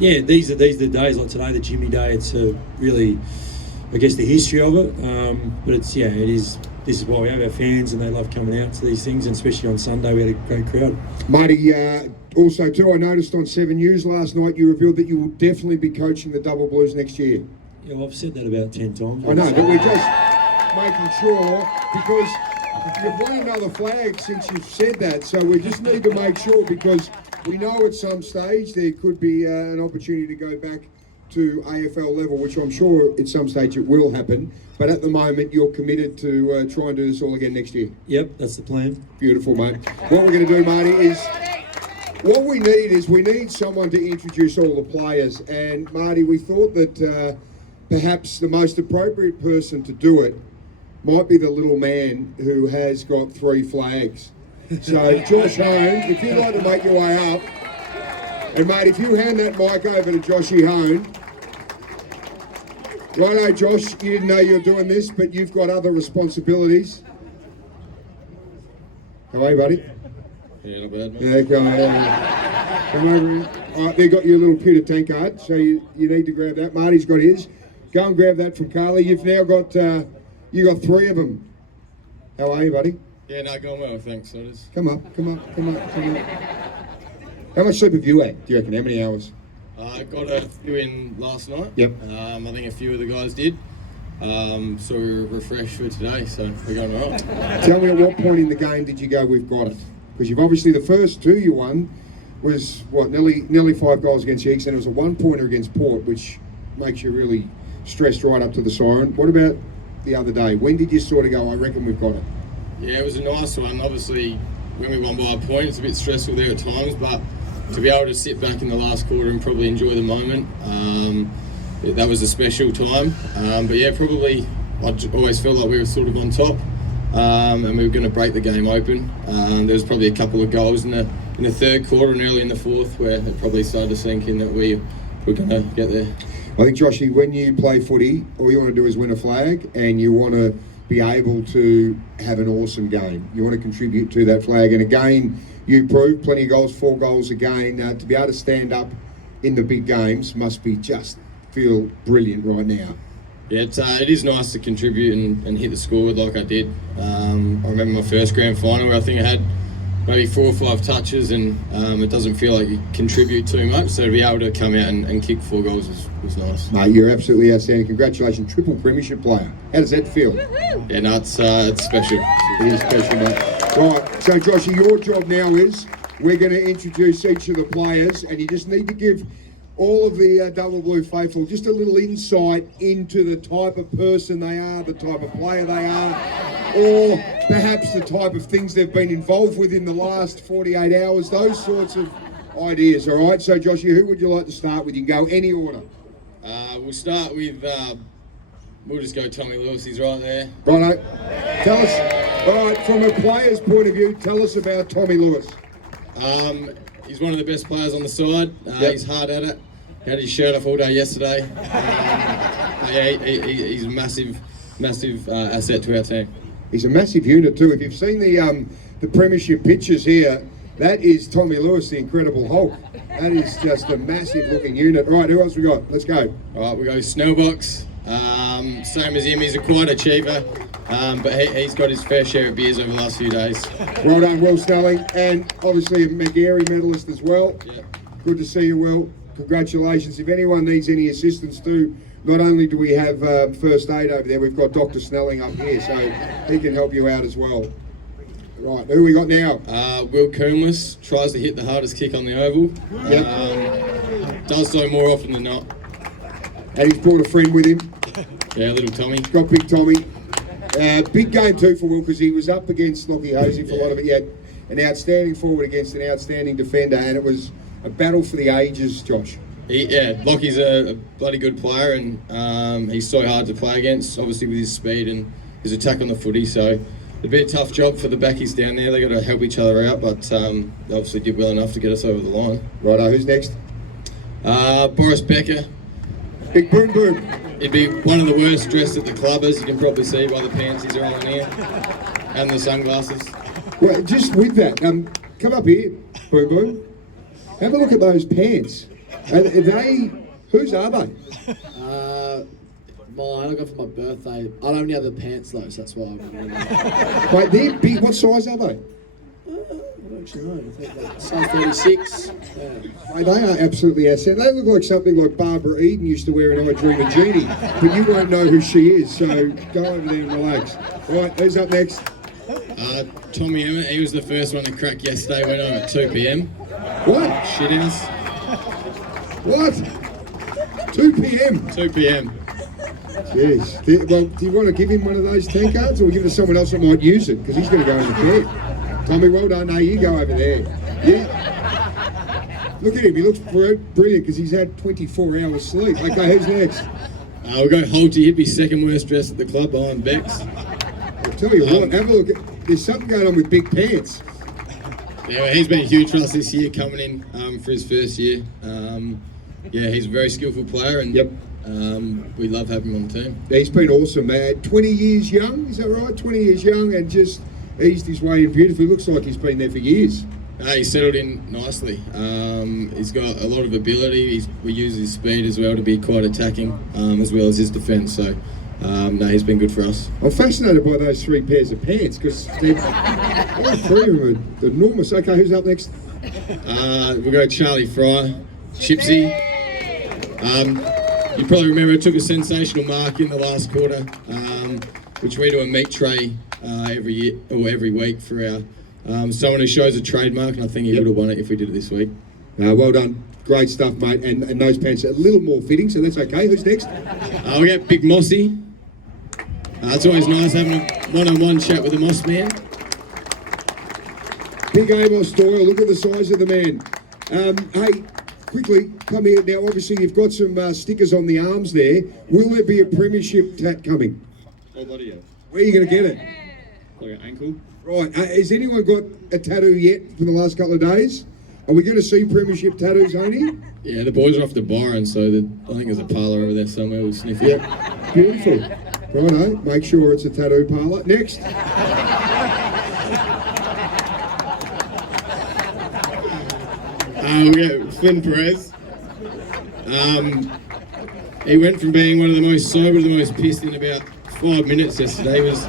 Yeah, these are the days like today, the Chimney Day. It's really, I guess, the history of it. But it's it is. This is why we have our fans, and they love coming out to these things, and especially on Sunday, we had a great crowd. Marty, also too, I noticed on 7 News last night you revealed that you will definitely be coaching the Double Blues next year. Yeah, well, I've said that about 10 times. I know, but we're just making sure, because you've won another flag since you've said that, so we just need to make sure, because we know at some stage there could be an opportunity to go back to AFL level, which I'm sure at some stage it will happen. But at the moment, you're committed to try and do this all again next year. Yep, that's the plan. Beautiful, mate. What we're going to do, Marty, is what we need someone to introduce all the players. And Marty, we thought that perhaps the most appropriate person to do it might be the little man who has got 3 flags. So, Josh Hone, if you'd like to make your way up, and mate, if you hand that mic over to Joshy Hone. Righto, Josh, you didn't know you were doing this, but you've got other responsibilities. How are you, buddy? Yeah, not bad, mate. Yeah, go on. Come over here. All right, they got your little pewter tank card, so you need to grab that. Marty's got his. Go and grab that from Carly. You've now got, you got 3 of them. How are you, buddy? Yeah, no, going well, thanks. Come up. How much sleep have you had, do you reckon? How many hours? I got a few in last night. Yep. I think a few of the guys did. So we were refreshed for today, so we're going well. Tell me, at what point in the game did you go, we've got it? Because you've obviously, the first 2 you won was, what, nearly 5 goals against the Eagles, and it was a 1-pointer against Port, which makes you really stressed right up to the siren. What about the other day? When did you sort of go, I reckon we've got it? Yeah, it was a nice one. Obviously, when we won by a point, it's a bit stressful there at times, but to be able to sit back in the last quarter and probably enjoy the moment, that was a special time. But yeah, probably I always felt like we were sort of on top, and we were going to break the game open. There was probably a couple of goals in the third quarter and early in the fourth where it probably started to sink in that we we're going to get there. I think, Joshy, when you play footy, all you want to do is win a flag, and you want to be able to have an awesome game. You want to contribute to that flag. And again, you proved plenty of goals, 4 goals again. To be able to stand up in the big games must be just feel brilliant right now. Yeah, it is nice to contribute and hit the scoreboard like I did. I remember my first grand final where I think I had maybe 4 or 5 touches, and it doesn't feel like you contribute too much. So to be able to come out and kick 4 goals was nice. Mate, you're absolutely outstanding. Congratulations, triple premiership player. How does that feel? Yeah, no, it's special. It is special, mate. Right, so Joshy, your job now is we're going to introduce each of the players, and you just need to give all of the Double Blue faithful just a little insight into the type of person they are, the type of player they are, or perhaps the type of things they've been involved with in the last 48 hours, those sorts of ideas, all right? So, Joshy, who would you like to start with? You can go any order. We'll start with, we'll just go Tommy Lewis, he's right there. Righto. Tell us, all right, from a player's point of view, tell us about Tommy Lewis. He's one of the best players on the side. He's hard at it. Had his shirt off all day yesterday. He's a massive asset to our team. He's a massive unit too. If you've seen the premiership pictures here, that is Tommy Lewis, the Incredible Hulk. That is just a massive looking unit. Right, who else we got? Let's go. All right, we go Snellbox. Same as him, he's a quiet achiever, but he's got his fair share of beers over the last few days. Well done, Will Snelling, and obviously a McGarry medalist as well. Yeah. Good to see you, Will. Congratulations. If anyone needs any assistance too, not only do we have first aid over there, we've got Dr. Snelling up here, so he can help you out as well. Right, who we got now? Will Coomless tries to hit the hardest kick on the oval. Yep. Does so more often than not. And he's brought a friend with him. Yeah, little Tommy. Got big Tommy. Big game too for Will, because he was up against Lockie Hosey for a lot of it. He had an outstanding forward against an outstanding defender, and it was a battle for the ages, Josh. Lockie's a bloody good player, and he's so hard to play against, obviously with his speed and his attack on the footy, so it'll be a tough job for the backies down there. They've got to help each other out, but they obviously did well enough to get us over the line. Righto, who's next? Boris Becker. Big boom boom. He'd be one of the worst dressed at the club, as you can probably see by the pants he's rolling here, and the sunglasses. Well, just with that, come up here, boom boom. Have a look at those pants. Are they, whose are they? Mine, I got for my birthday. I don't only have the pants though, so that's why I'm wearing them. Wait, they're big. What size are they? I don't actually know. I think like size 36. Yeah. Mate, they are absolutely outstanding. They look like something like Barbara Eden used to wear in I Dream of Jeannie, but you won't know who she is, so go over there and relax. Right, who's up next? Tommy Emmett, he was the first one to crack yesterday, went home at 2 p.m. What? Shithouse. What? 2 p.m? 2 p.m. Jeez. Well, do you want to give him one of those 10 cards, or give it to someone else that might use it? Because he's going to go in the bed. Tommy, well done. No, you go over there. Yeah. Look at him. He looks brilliant because he's had 24 hours sleep. Okay, who's next? We'll go Holty. He'd be second worst dressed at the club behind Bex. I'll tell you what, have a look. There's something going on with big pants. Yeah, he's been huge for us this year, coming in for his first year. He's a very skillful player, and we love having him on the team. He's been awesome, man. 20 years young, is that right? 20 years young, and just eased his way in beautifully. Looks like he's been there for years. He's settled in nicely. He's got a lot of ability. We use his speed as well to be quite attacking, as well as his defence. So, he's been good for us. I'm fascinated by those 3 pairs of pants, because all 3 of them are enormous. Okay, who's up next? We'll go Charlie Fry, Chipsy. You probably remember it took a sensational mark in the last quarter, which we do a meat tray every year or every week for our someone who shows a trademark, and I think he would have won it if we did it this week. Well done. Great stuff, mate. And those pants are a little more fitting, so that's okay. Who's next? We got Big Mossy. It's always nice having a one-on-one chat with a Moss man. Big Amos Doyle, look at the size of the man. Hey, quickly, come here. Now, obviously, you've got some stickers on the arms there. Will there be a premiership tat coming? Oh, bloody hell. Where are you going to get it? Like an ankle. Right. Has anyone got a tattoo yet for the last couple of days? Are we going to see premiership tattoos, Honey? Yeah, the boys are off to Byron, so I think there's a parlour over there somewhere with Sniffy. Yeah, beautiful. Righto, make sure it's a tattoo parlour. Next. We got Flynn Perez. He went from being one of the most sober to the most pissed in about 5 minutes yesterday. He was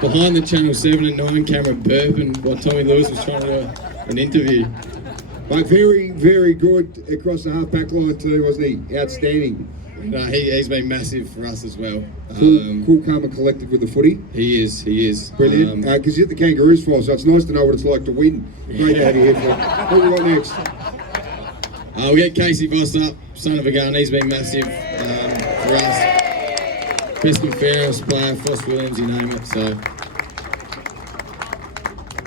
behind the Channel 7 and 9 camera burping while Tommy Lewis was trying to do an interview. But very, very good across the half-back line too, wasn't he? Outstanding. No, he's been massive for us as well. Cool, calm and collected with the footy. He is. Brilliant. Because you're at the Kangaroos for, so it's nice to know what it's like to win. Great to have you here for. What we got next? We get Casey Bossop, son of a gun. He's been massive for us. Best and fairest player, Foss Williams, you name it. So.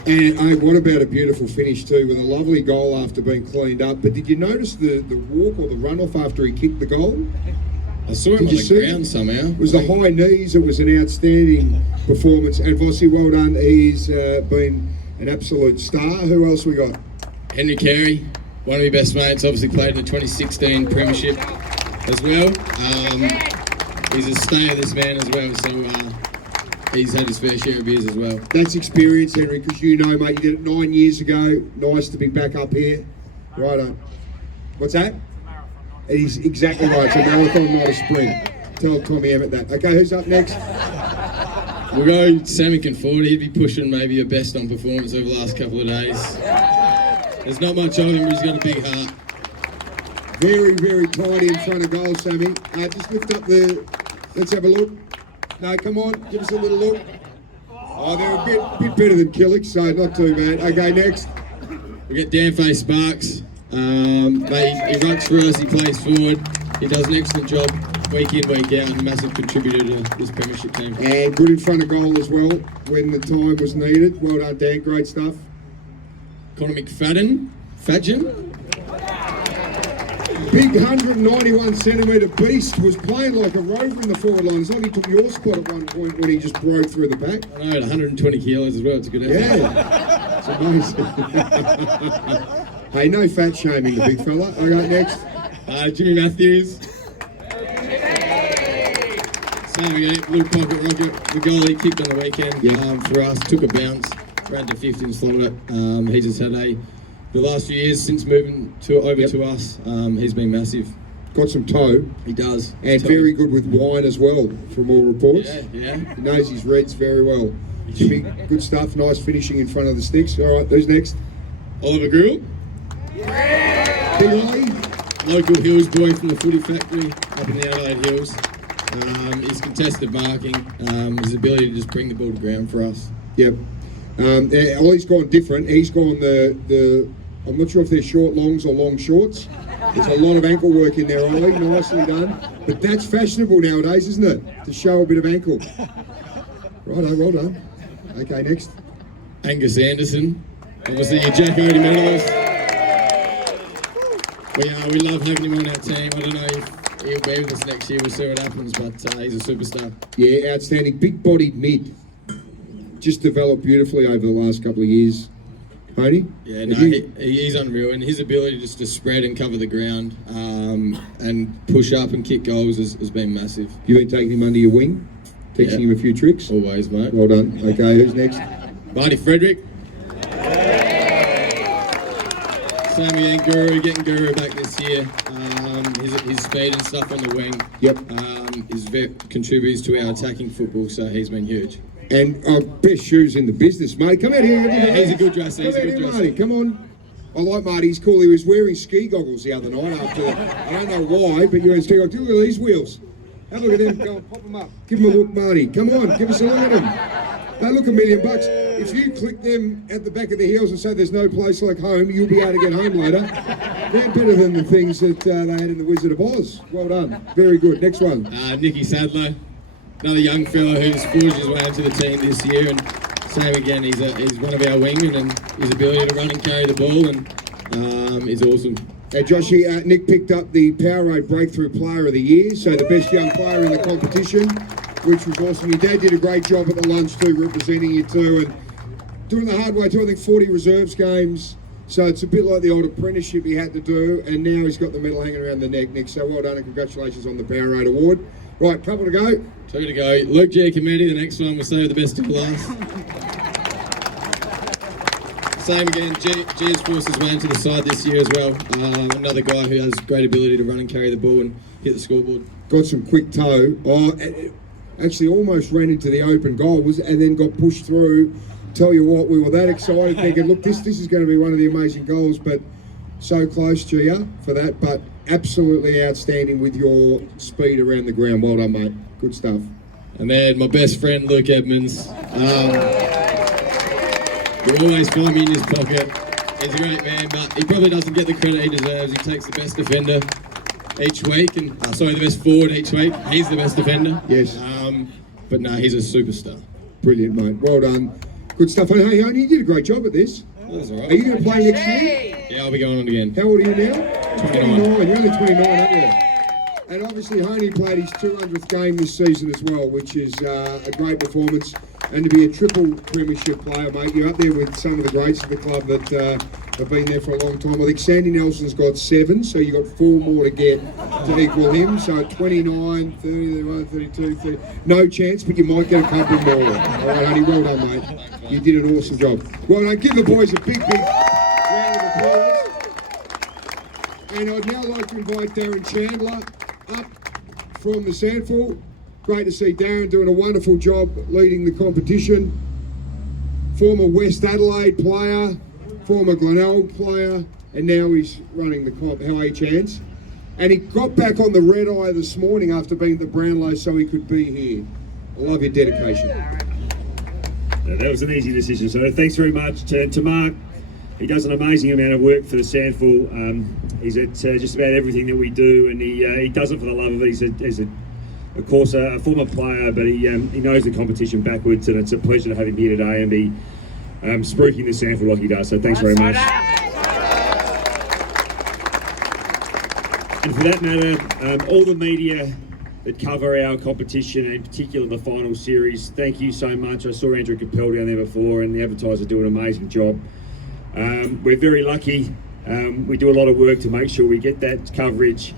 And what about a beautiful finish too, with a lovely goal after being cleaned up. But did you notice the walk or the run-off after he kicked the goal? I saw him on the ground somehow. It was the high knees. It was an outstanding performance. And Vossi, well done. He's been an absolute star. Who else we got? Henry Carey, one of my best mates, obviously played in the 2016 Premiership as well. He's a stayer, this man as well, so he's had his fair share of beers as well. That's experience, Henry, because you know, mate, you did it 9 years ago. Nice to be back up here. Righto. What's that? He's exactly right. It's a marathon, not a sprint. Tell Tommy Emmett that. Okay, who's up next? We'll go Sammy Conforti. He'd be pushing maybe a best on performance over the last couple of days. There's not much on him, but he's got a big heart. Very, very tidy in front of goal, Sammy. Just lift up the... Let's have a look. No, come on, give us a little look. Oh, they're a bit better than Killick, so not too bad. Okay, next. We got Danface Sparks. He runs for us, he plays forward. He does an excellent job week in, week out, and a massive contributor to this premiership team. And good in front of goal as well when the time was needed. Well done, Dan, great stuff. Connor McFadden. Big 191 centimetre beast was playing like a rover in the forward line. It's like he took your spot at one point when he just broke through the pack. I know, at 120 kilos as well. It's a good effort. Yeah, it's amazing. Hey, no fat shaming the big fella. Okay, next. Jimmy Matthews. Same again, little pocket rocket. The goal he kicked on the weekend for us took a bounce, ran to 50 and slotted it. He just had the last few years since moving over to us, he's been massive. Got some toe. He does. And very good with wine as well, from all reports. Yeah. He knows his reds very well. Jimmy, good stuff. Nice finishing in front of the sticks. All right, who's next? Oliver Grill. Big Ollie. Local Hills boy from the footy factory up in the Adelaide Hills. His contested marking, his ability to just bring the ball to ground for us. Yep. Ollie's gone different. He's gone the I'm not sure if they're short longs or long shorts. There's a lot of ankle work in there, Ollie. Nicely done. But that's fashionable nowadays, isn't it? To show a bit of ankle. Righto, well done. Okay, next. Angus Anderson. Obviously your Jack Odie medalist. We love having him on our team. I don't know if he'll be with us next year. We'll see what happens, but he's a superstar. Yeah, outstanding. Big-bodied mid. Just developed beautifully over the last couple of years. Honey? Yeah, no, he's unreal, and his ability just to spread and cover the ground and push up and kick goals has been massive. You've been taking him under your wing? Teaching him a few tricks? Always, mate. Well done. Okay, who's next? Marty Frederick. Sammy and Guru, getting Guru back this year. His speed and stuff on the wing. Yep. Contributes to our attacking football, so he's been huge. And best shoes in the business, mate. Come out here. Yeah, he's a good dresser. He's a good dresser. Marty, come on. I like Marty. He's cool. He was wearing ski goggles the other night after. I don't know why, but you're wearing ski goggles. Look at these wheels. Have a look at them. Go and pop them up. Give them a look, Marty. Come on, give us a look at them. They look $1 million. If you click them at the back of the heels and say there's no place like home, you'll be able to get home later. They're better than the things that they had in the Wizard of Oz. Well done. Very good. Next one. Nicky Sadler. Another young fella who's forged his way into the team this year, and same again, he's one of our wingmen, and his ability to run and carry the ball and is awesome. Hey Joshy, Nick picked up the Powerade Breakthrough Player of the Year, so the best young player in the competition, which was awesome. Your dad did a great job at the lunch too, representing you too, and doing the hard way too. I think 40 reserves games, So it's a bit like the old apprenticeship he had to do, and now he's got the medal hanging around the neck, Nick. So well done and congratulations on the Powerade Award. Right, couple to go. 2 to go. Luke Giacometti, the next one we'll save the best till last. Same again, G has forced his way into the side this year as well. Another guy who has great ability to run and carry the ball and hit the scoreboard. Got some quick toe. Actually almost ran into the open goal and then got pushed through. Tell you what, we were that excited thinking, look, this is going to be one of the amazing goals, but so close, Gia, for that. But absolutely outstanding with your speed around the ground. Well done, mate. Good stuff. And then my best friend, Luke Edmonds. You'll always find me in his pocket. He's a great man, but he probably doesn't get the credit he deserves. He takes the best defender each week, and the best forward each week. He's the best defender. Yes. But no, he's a superstar. Brilliant, mate. Well done. Good stuff. Hey, Honey, you did a great job at this. That's all right. Are you going to play next year? Yeah, I'll be going on again. How old are you now? 29. You're only 29, aren't you? And obviously, Honey played his 200th game this season as well, which is a great performance. And to be a triple premiership player, mate, you're up there with some of the greats of the club that have been there for a long time. I think Sandy Nelson's got 7, so you've got 4 more to get to equal him. So 29, 30, 31, 32, 30. No chance, but you might get a couple more. All right, Honey, well done, mate. You did an awesome job. Well done. Give the boys a big round of applause. And I'd now like to invite Darren Chandler up from the SANFL. Great to see Darren doing a wonderful job leading the competition. Former West Adelaide player, former Glenelg player, and now he's running the comp. How are you, Chance? And he got back on the red eye this morning after being at the Brownlow so he could be here. I love your dedication. That was an easy decision, so thanks very much to Mark. He does an amazing amount of work for the SANFL. He's at just about everything that we do, and he does it for the love of it. He's of course, a former player, but he knows the competition backwards, and it's a pleasure to have him here today and be spruiking the SANFL like he does. So thanks very much. And for that matter, all the media that cover our competition, and in particular the final series, thank you so much. I saw Andrew Capel down there before, and the advertisers do an amazing job. We're very lucky. We do a lot of work to make sure we get that coverage.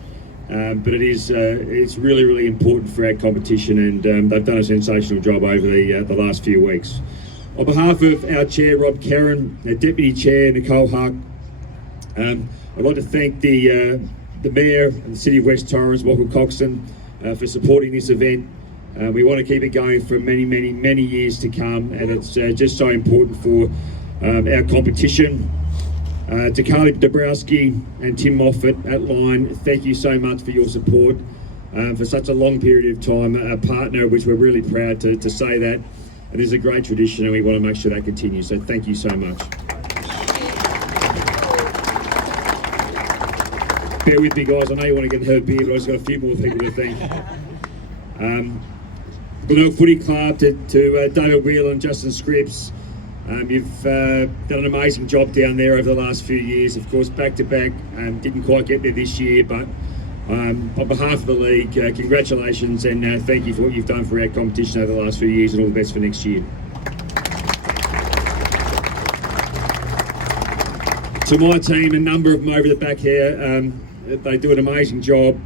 But it's really, really important for our competition, and they've done a sensational job over the last few weeks. On behalf of our chair, Rob Kerrin, our deputy chair, Nicole Huck, I'd like to thank the mayor and the City of West Torrens, Walker Coxon, for supporting this event. We want to keep it going for many, many, many years to come, and it's just so important for our competition. To Carly Dabrowski and Tim Moffat at Line, thank you so much for your support for such a long period of time, a partner which we're really proud to say that. And there's a great tradition, and we want to make sure that continues, so thank you so much. Bear with me, guys, I know you want to get her beer, but I've just got a few more people to thank. Glenelg Footy Club, to David Whelan, Justin Scripps. You've done an amazing job down there over the last few years. Of course, back-to-back, didn't quite get there this year, but on behalf of the league, congratulations, and thank you for what you've done for our competition over the last few years, and all the best for next year. To my team, a number of them over the back here, they do an amazing job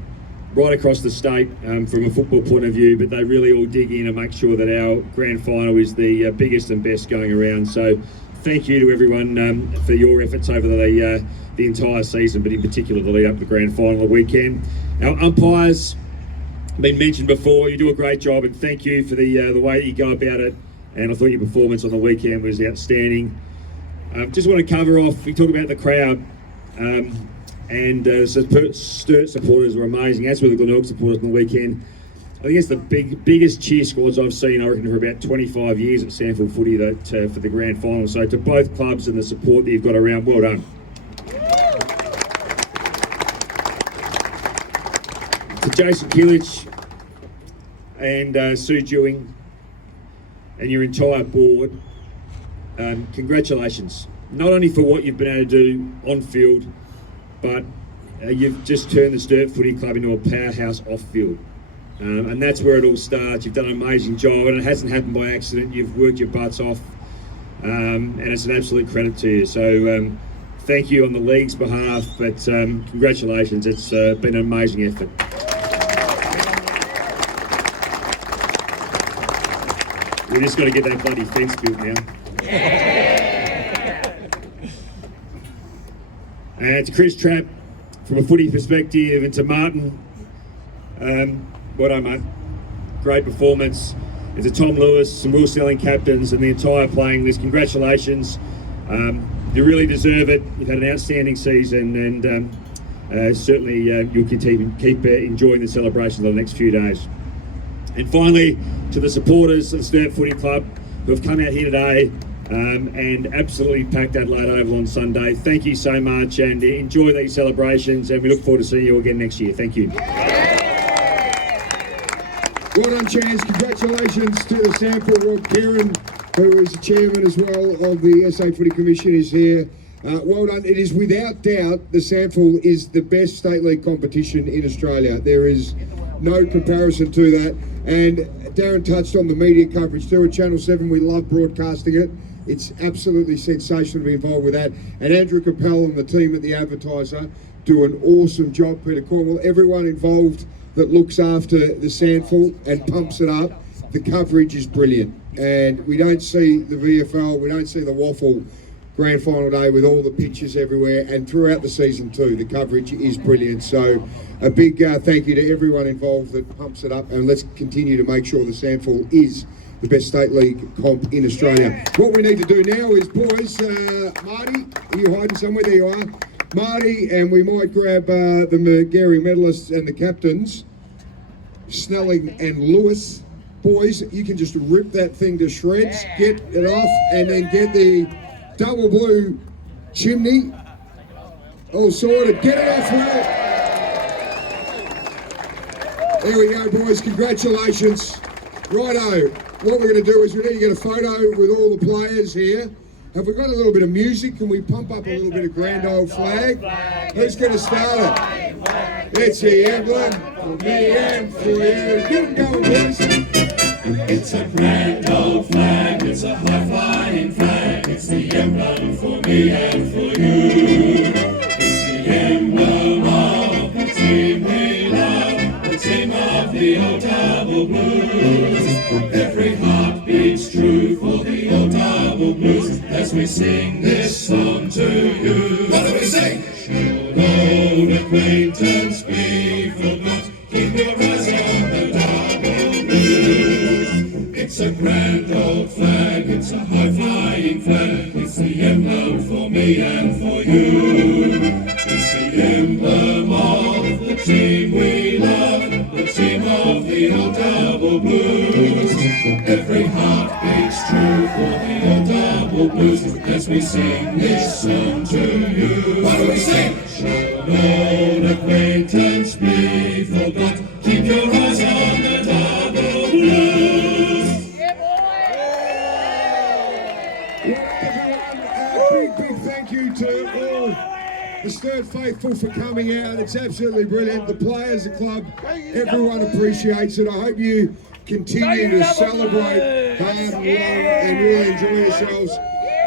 right across the state from a football point of view, but they really all dig in and make sure that our grand final is the biggest and best going around. So thank you to everyone for your efforts over the entire season, but in particular the lead up to the grand final the weekend. Our umpires, been mentioned before, you do a great job, and thank you for the way that you go about it, and I thought your performance on the weekend was outstanding. Just want to cover off, we talk about the crowd. And Sturt supporters were amazing, as were the Glenelg supporters on the weekend. I think it's the biggest cheer squads I've seen, I reckon, for about 25 years at SANFL Footy for the grand final. So to both clubs and the support that you've got around, well done. To Jason Killich and Sue Dewing and your entire board, congratulations. Not only for what you've been able to do on field, but you've just turned the Sturt Footy Club into a powerhouse off-field. And that's where it all starts. You've done an amazing job, and it hasn't happened by accident. You've worked your butts off, and it's an absolute credit to you. So thank you on the league's behalf, but congratulations, it's been an amazing effort. We just got to get that bloody fence built now. And to Chris Trapp, from a footy perspective, and to Martin, well done, mate. Great performance. And to Tom Lewis and Will Snelling captains and the entire playing list, congratulations. You really deserve it. You've had an outstanding season, and certainly you'll keep enjoying the celebrations over the next few days. And finally, to the supporters of the Sturt Footy Club who have come out here today and absolutely packed Adelaide Oval on Sunday, thank you so much, and enjoy these celebrations, and we look forward to seeing you again next year. Thank you. Well done, Chance. Congratulations to the SANFL. Rob Kieran, who is the chairman as well of the SA Footy Commission, is here. Well done. It is without doubt the SANFL is the best state league competition in Australia. There is no comparison to that. And Darren touched on the media coverage too at Channel 7. We love broadcasting it. It's absolutely sensational to be involved with that. And Andrew Capel and the team at the Advertiser do an awesome job. Peter Cornwall, everyone involved that looks after the SANFL and pumps it up. The coverage is brilliant. And we don't see the VFL, we don't see the Waffle grand final day with all the pictures everywhere, and throughout the season too, the coverage is brilliant. So a big thank you to everyone involved that pumps it up, and let's continue to make sure the SANFL is the best state league comp in Australia. What we need to do now is, boys, Marty, are you hiding somewhere? There you are. Marty, and we might grab the Gehring medalists and the captains, Snelling and Lewis. Boys, you can just rip that thing to shreds, get it off, and then get the double blue Chimney all sorted. Get it off well. There we go, boys. Congratulations. Righto. What we're going to do is we need to get a photo with all the players here. Have we got a little bit of music? Can we pump up a little bit of Grand Old Flag? Who's going to start it? It's the emblem for me and for you. Get them going, boys. It's a grand old flag, it's a high-flying flag. It's the emblem for me and for you. It's the emblem of the team we love, the team of the old double blues. Every heart beats true for the old double blues as we sing this song to you. What do we sing? Should old acquaintance be forgot, keep your eyes on the double blues. It's a grand old flag, it's a high-flying flag. It's the emblem for me and for you. It's the emblem of the team we love, the team of the old double blues. Every heart beats true for the old double blues as we sing this song to you. What do we sing? Should old acquaintance be forgot, keep your eyes on the double blues. Big thank you to all the Sturt faithful for coming out. It's absolutely brilliant. The players, the club, everyone appreciates it. I hope you continue to celebrate hard and long and really enjoy yourselves.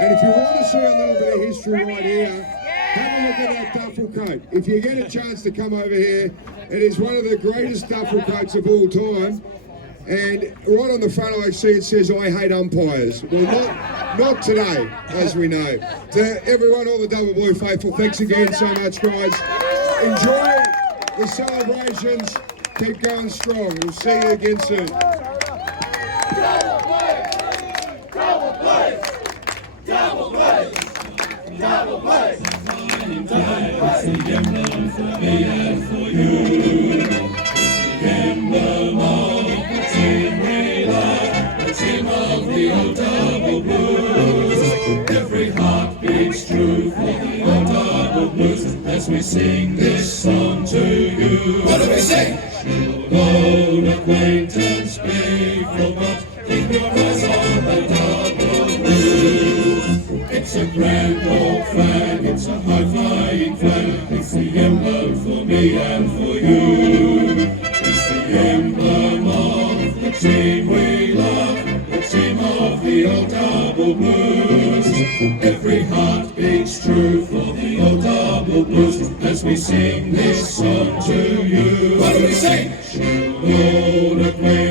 And if you want to see a little bit of history right here, have a look at that duffel coat. If you get a chance to come over here, it is one of the greatest duffel coats of all time. And right on the front I see it says, "I hate umpires." Well, not today, as we know. To everyone, all the double blue faithful, thanks again so much, guys. Enjoy the celebrations. Keep going strong. We'll see you again soon. Double play! Double play! Double play! Double play! It's the emblem for me and for you. It's the emblem of the team we love, the team of the old double blues. Every heart beats true for the old double blues as we sing this song to you. What do we sing? Should old acquaintance be forgot, keep your eyes on the double blues. It's a grand old flag, it's a high-flying flag. It's the emblem for me and for you. It's the emblem of the team we love, the team of the old double blues. Every heart beats true for the sing. She'll roll away.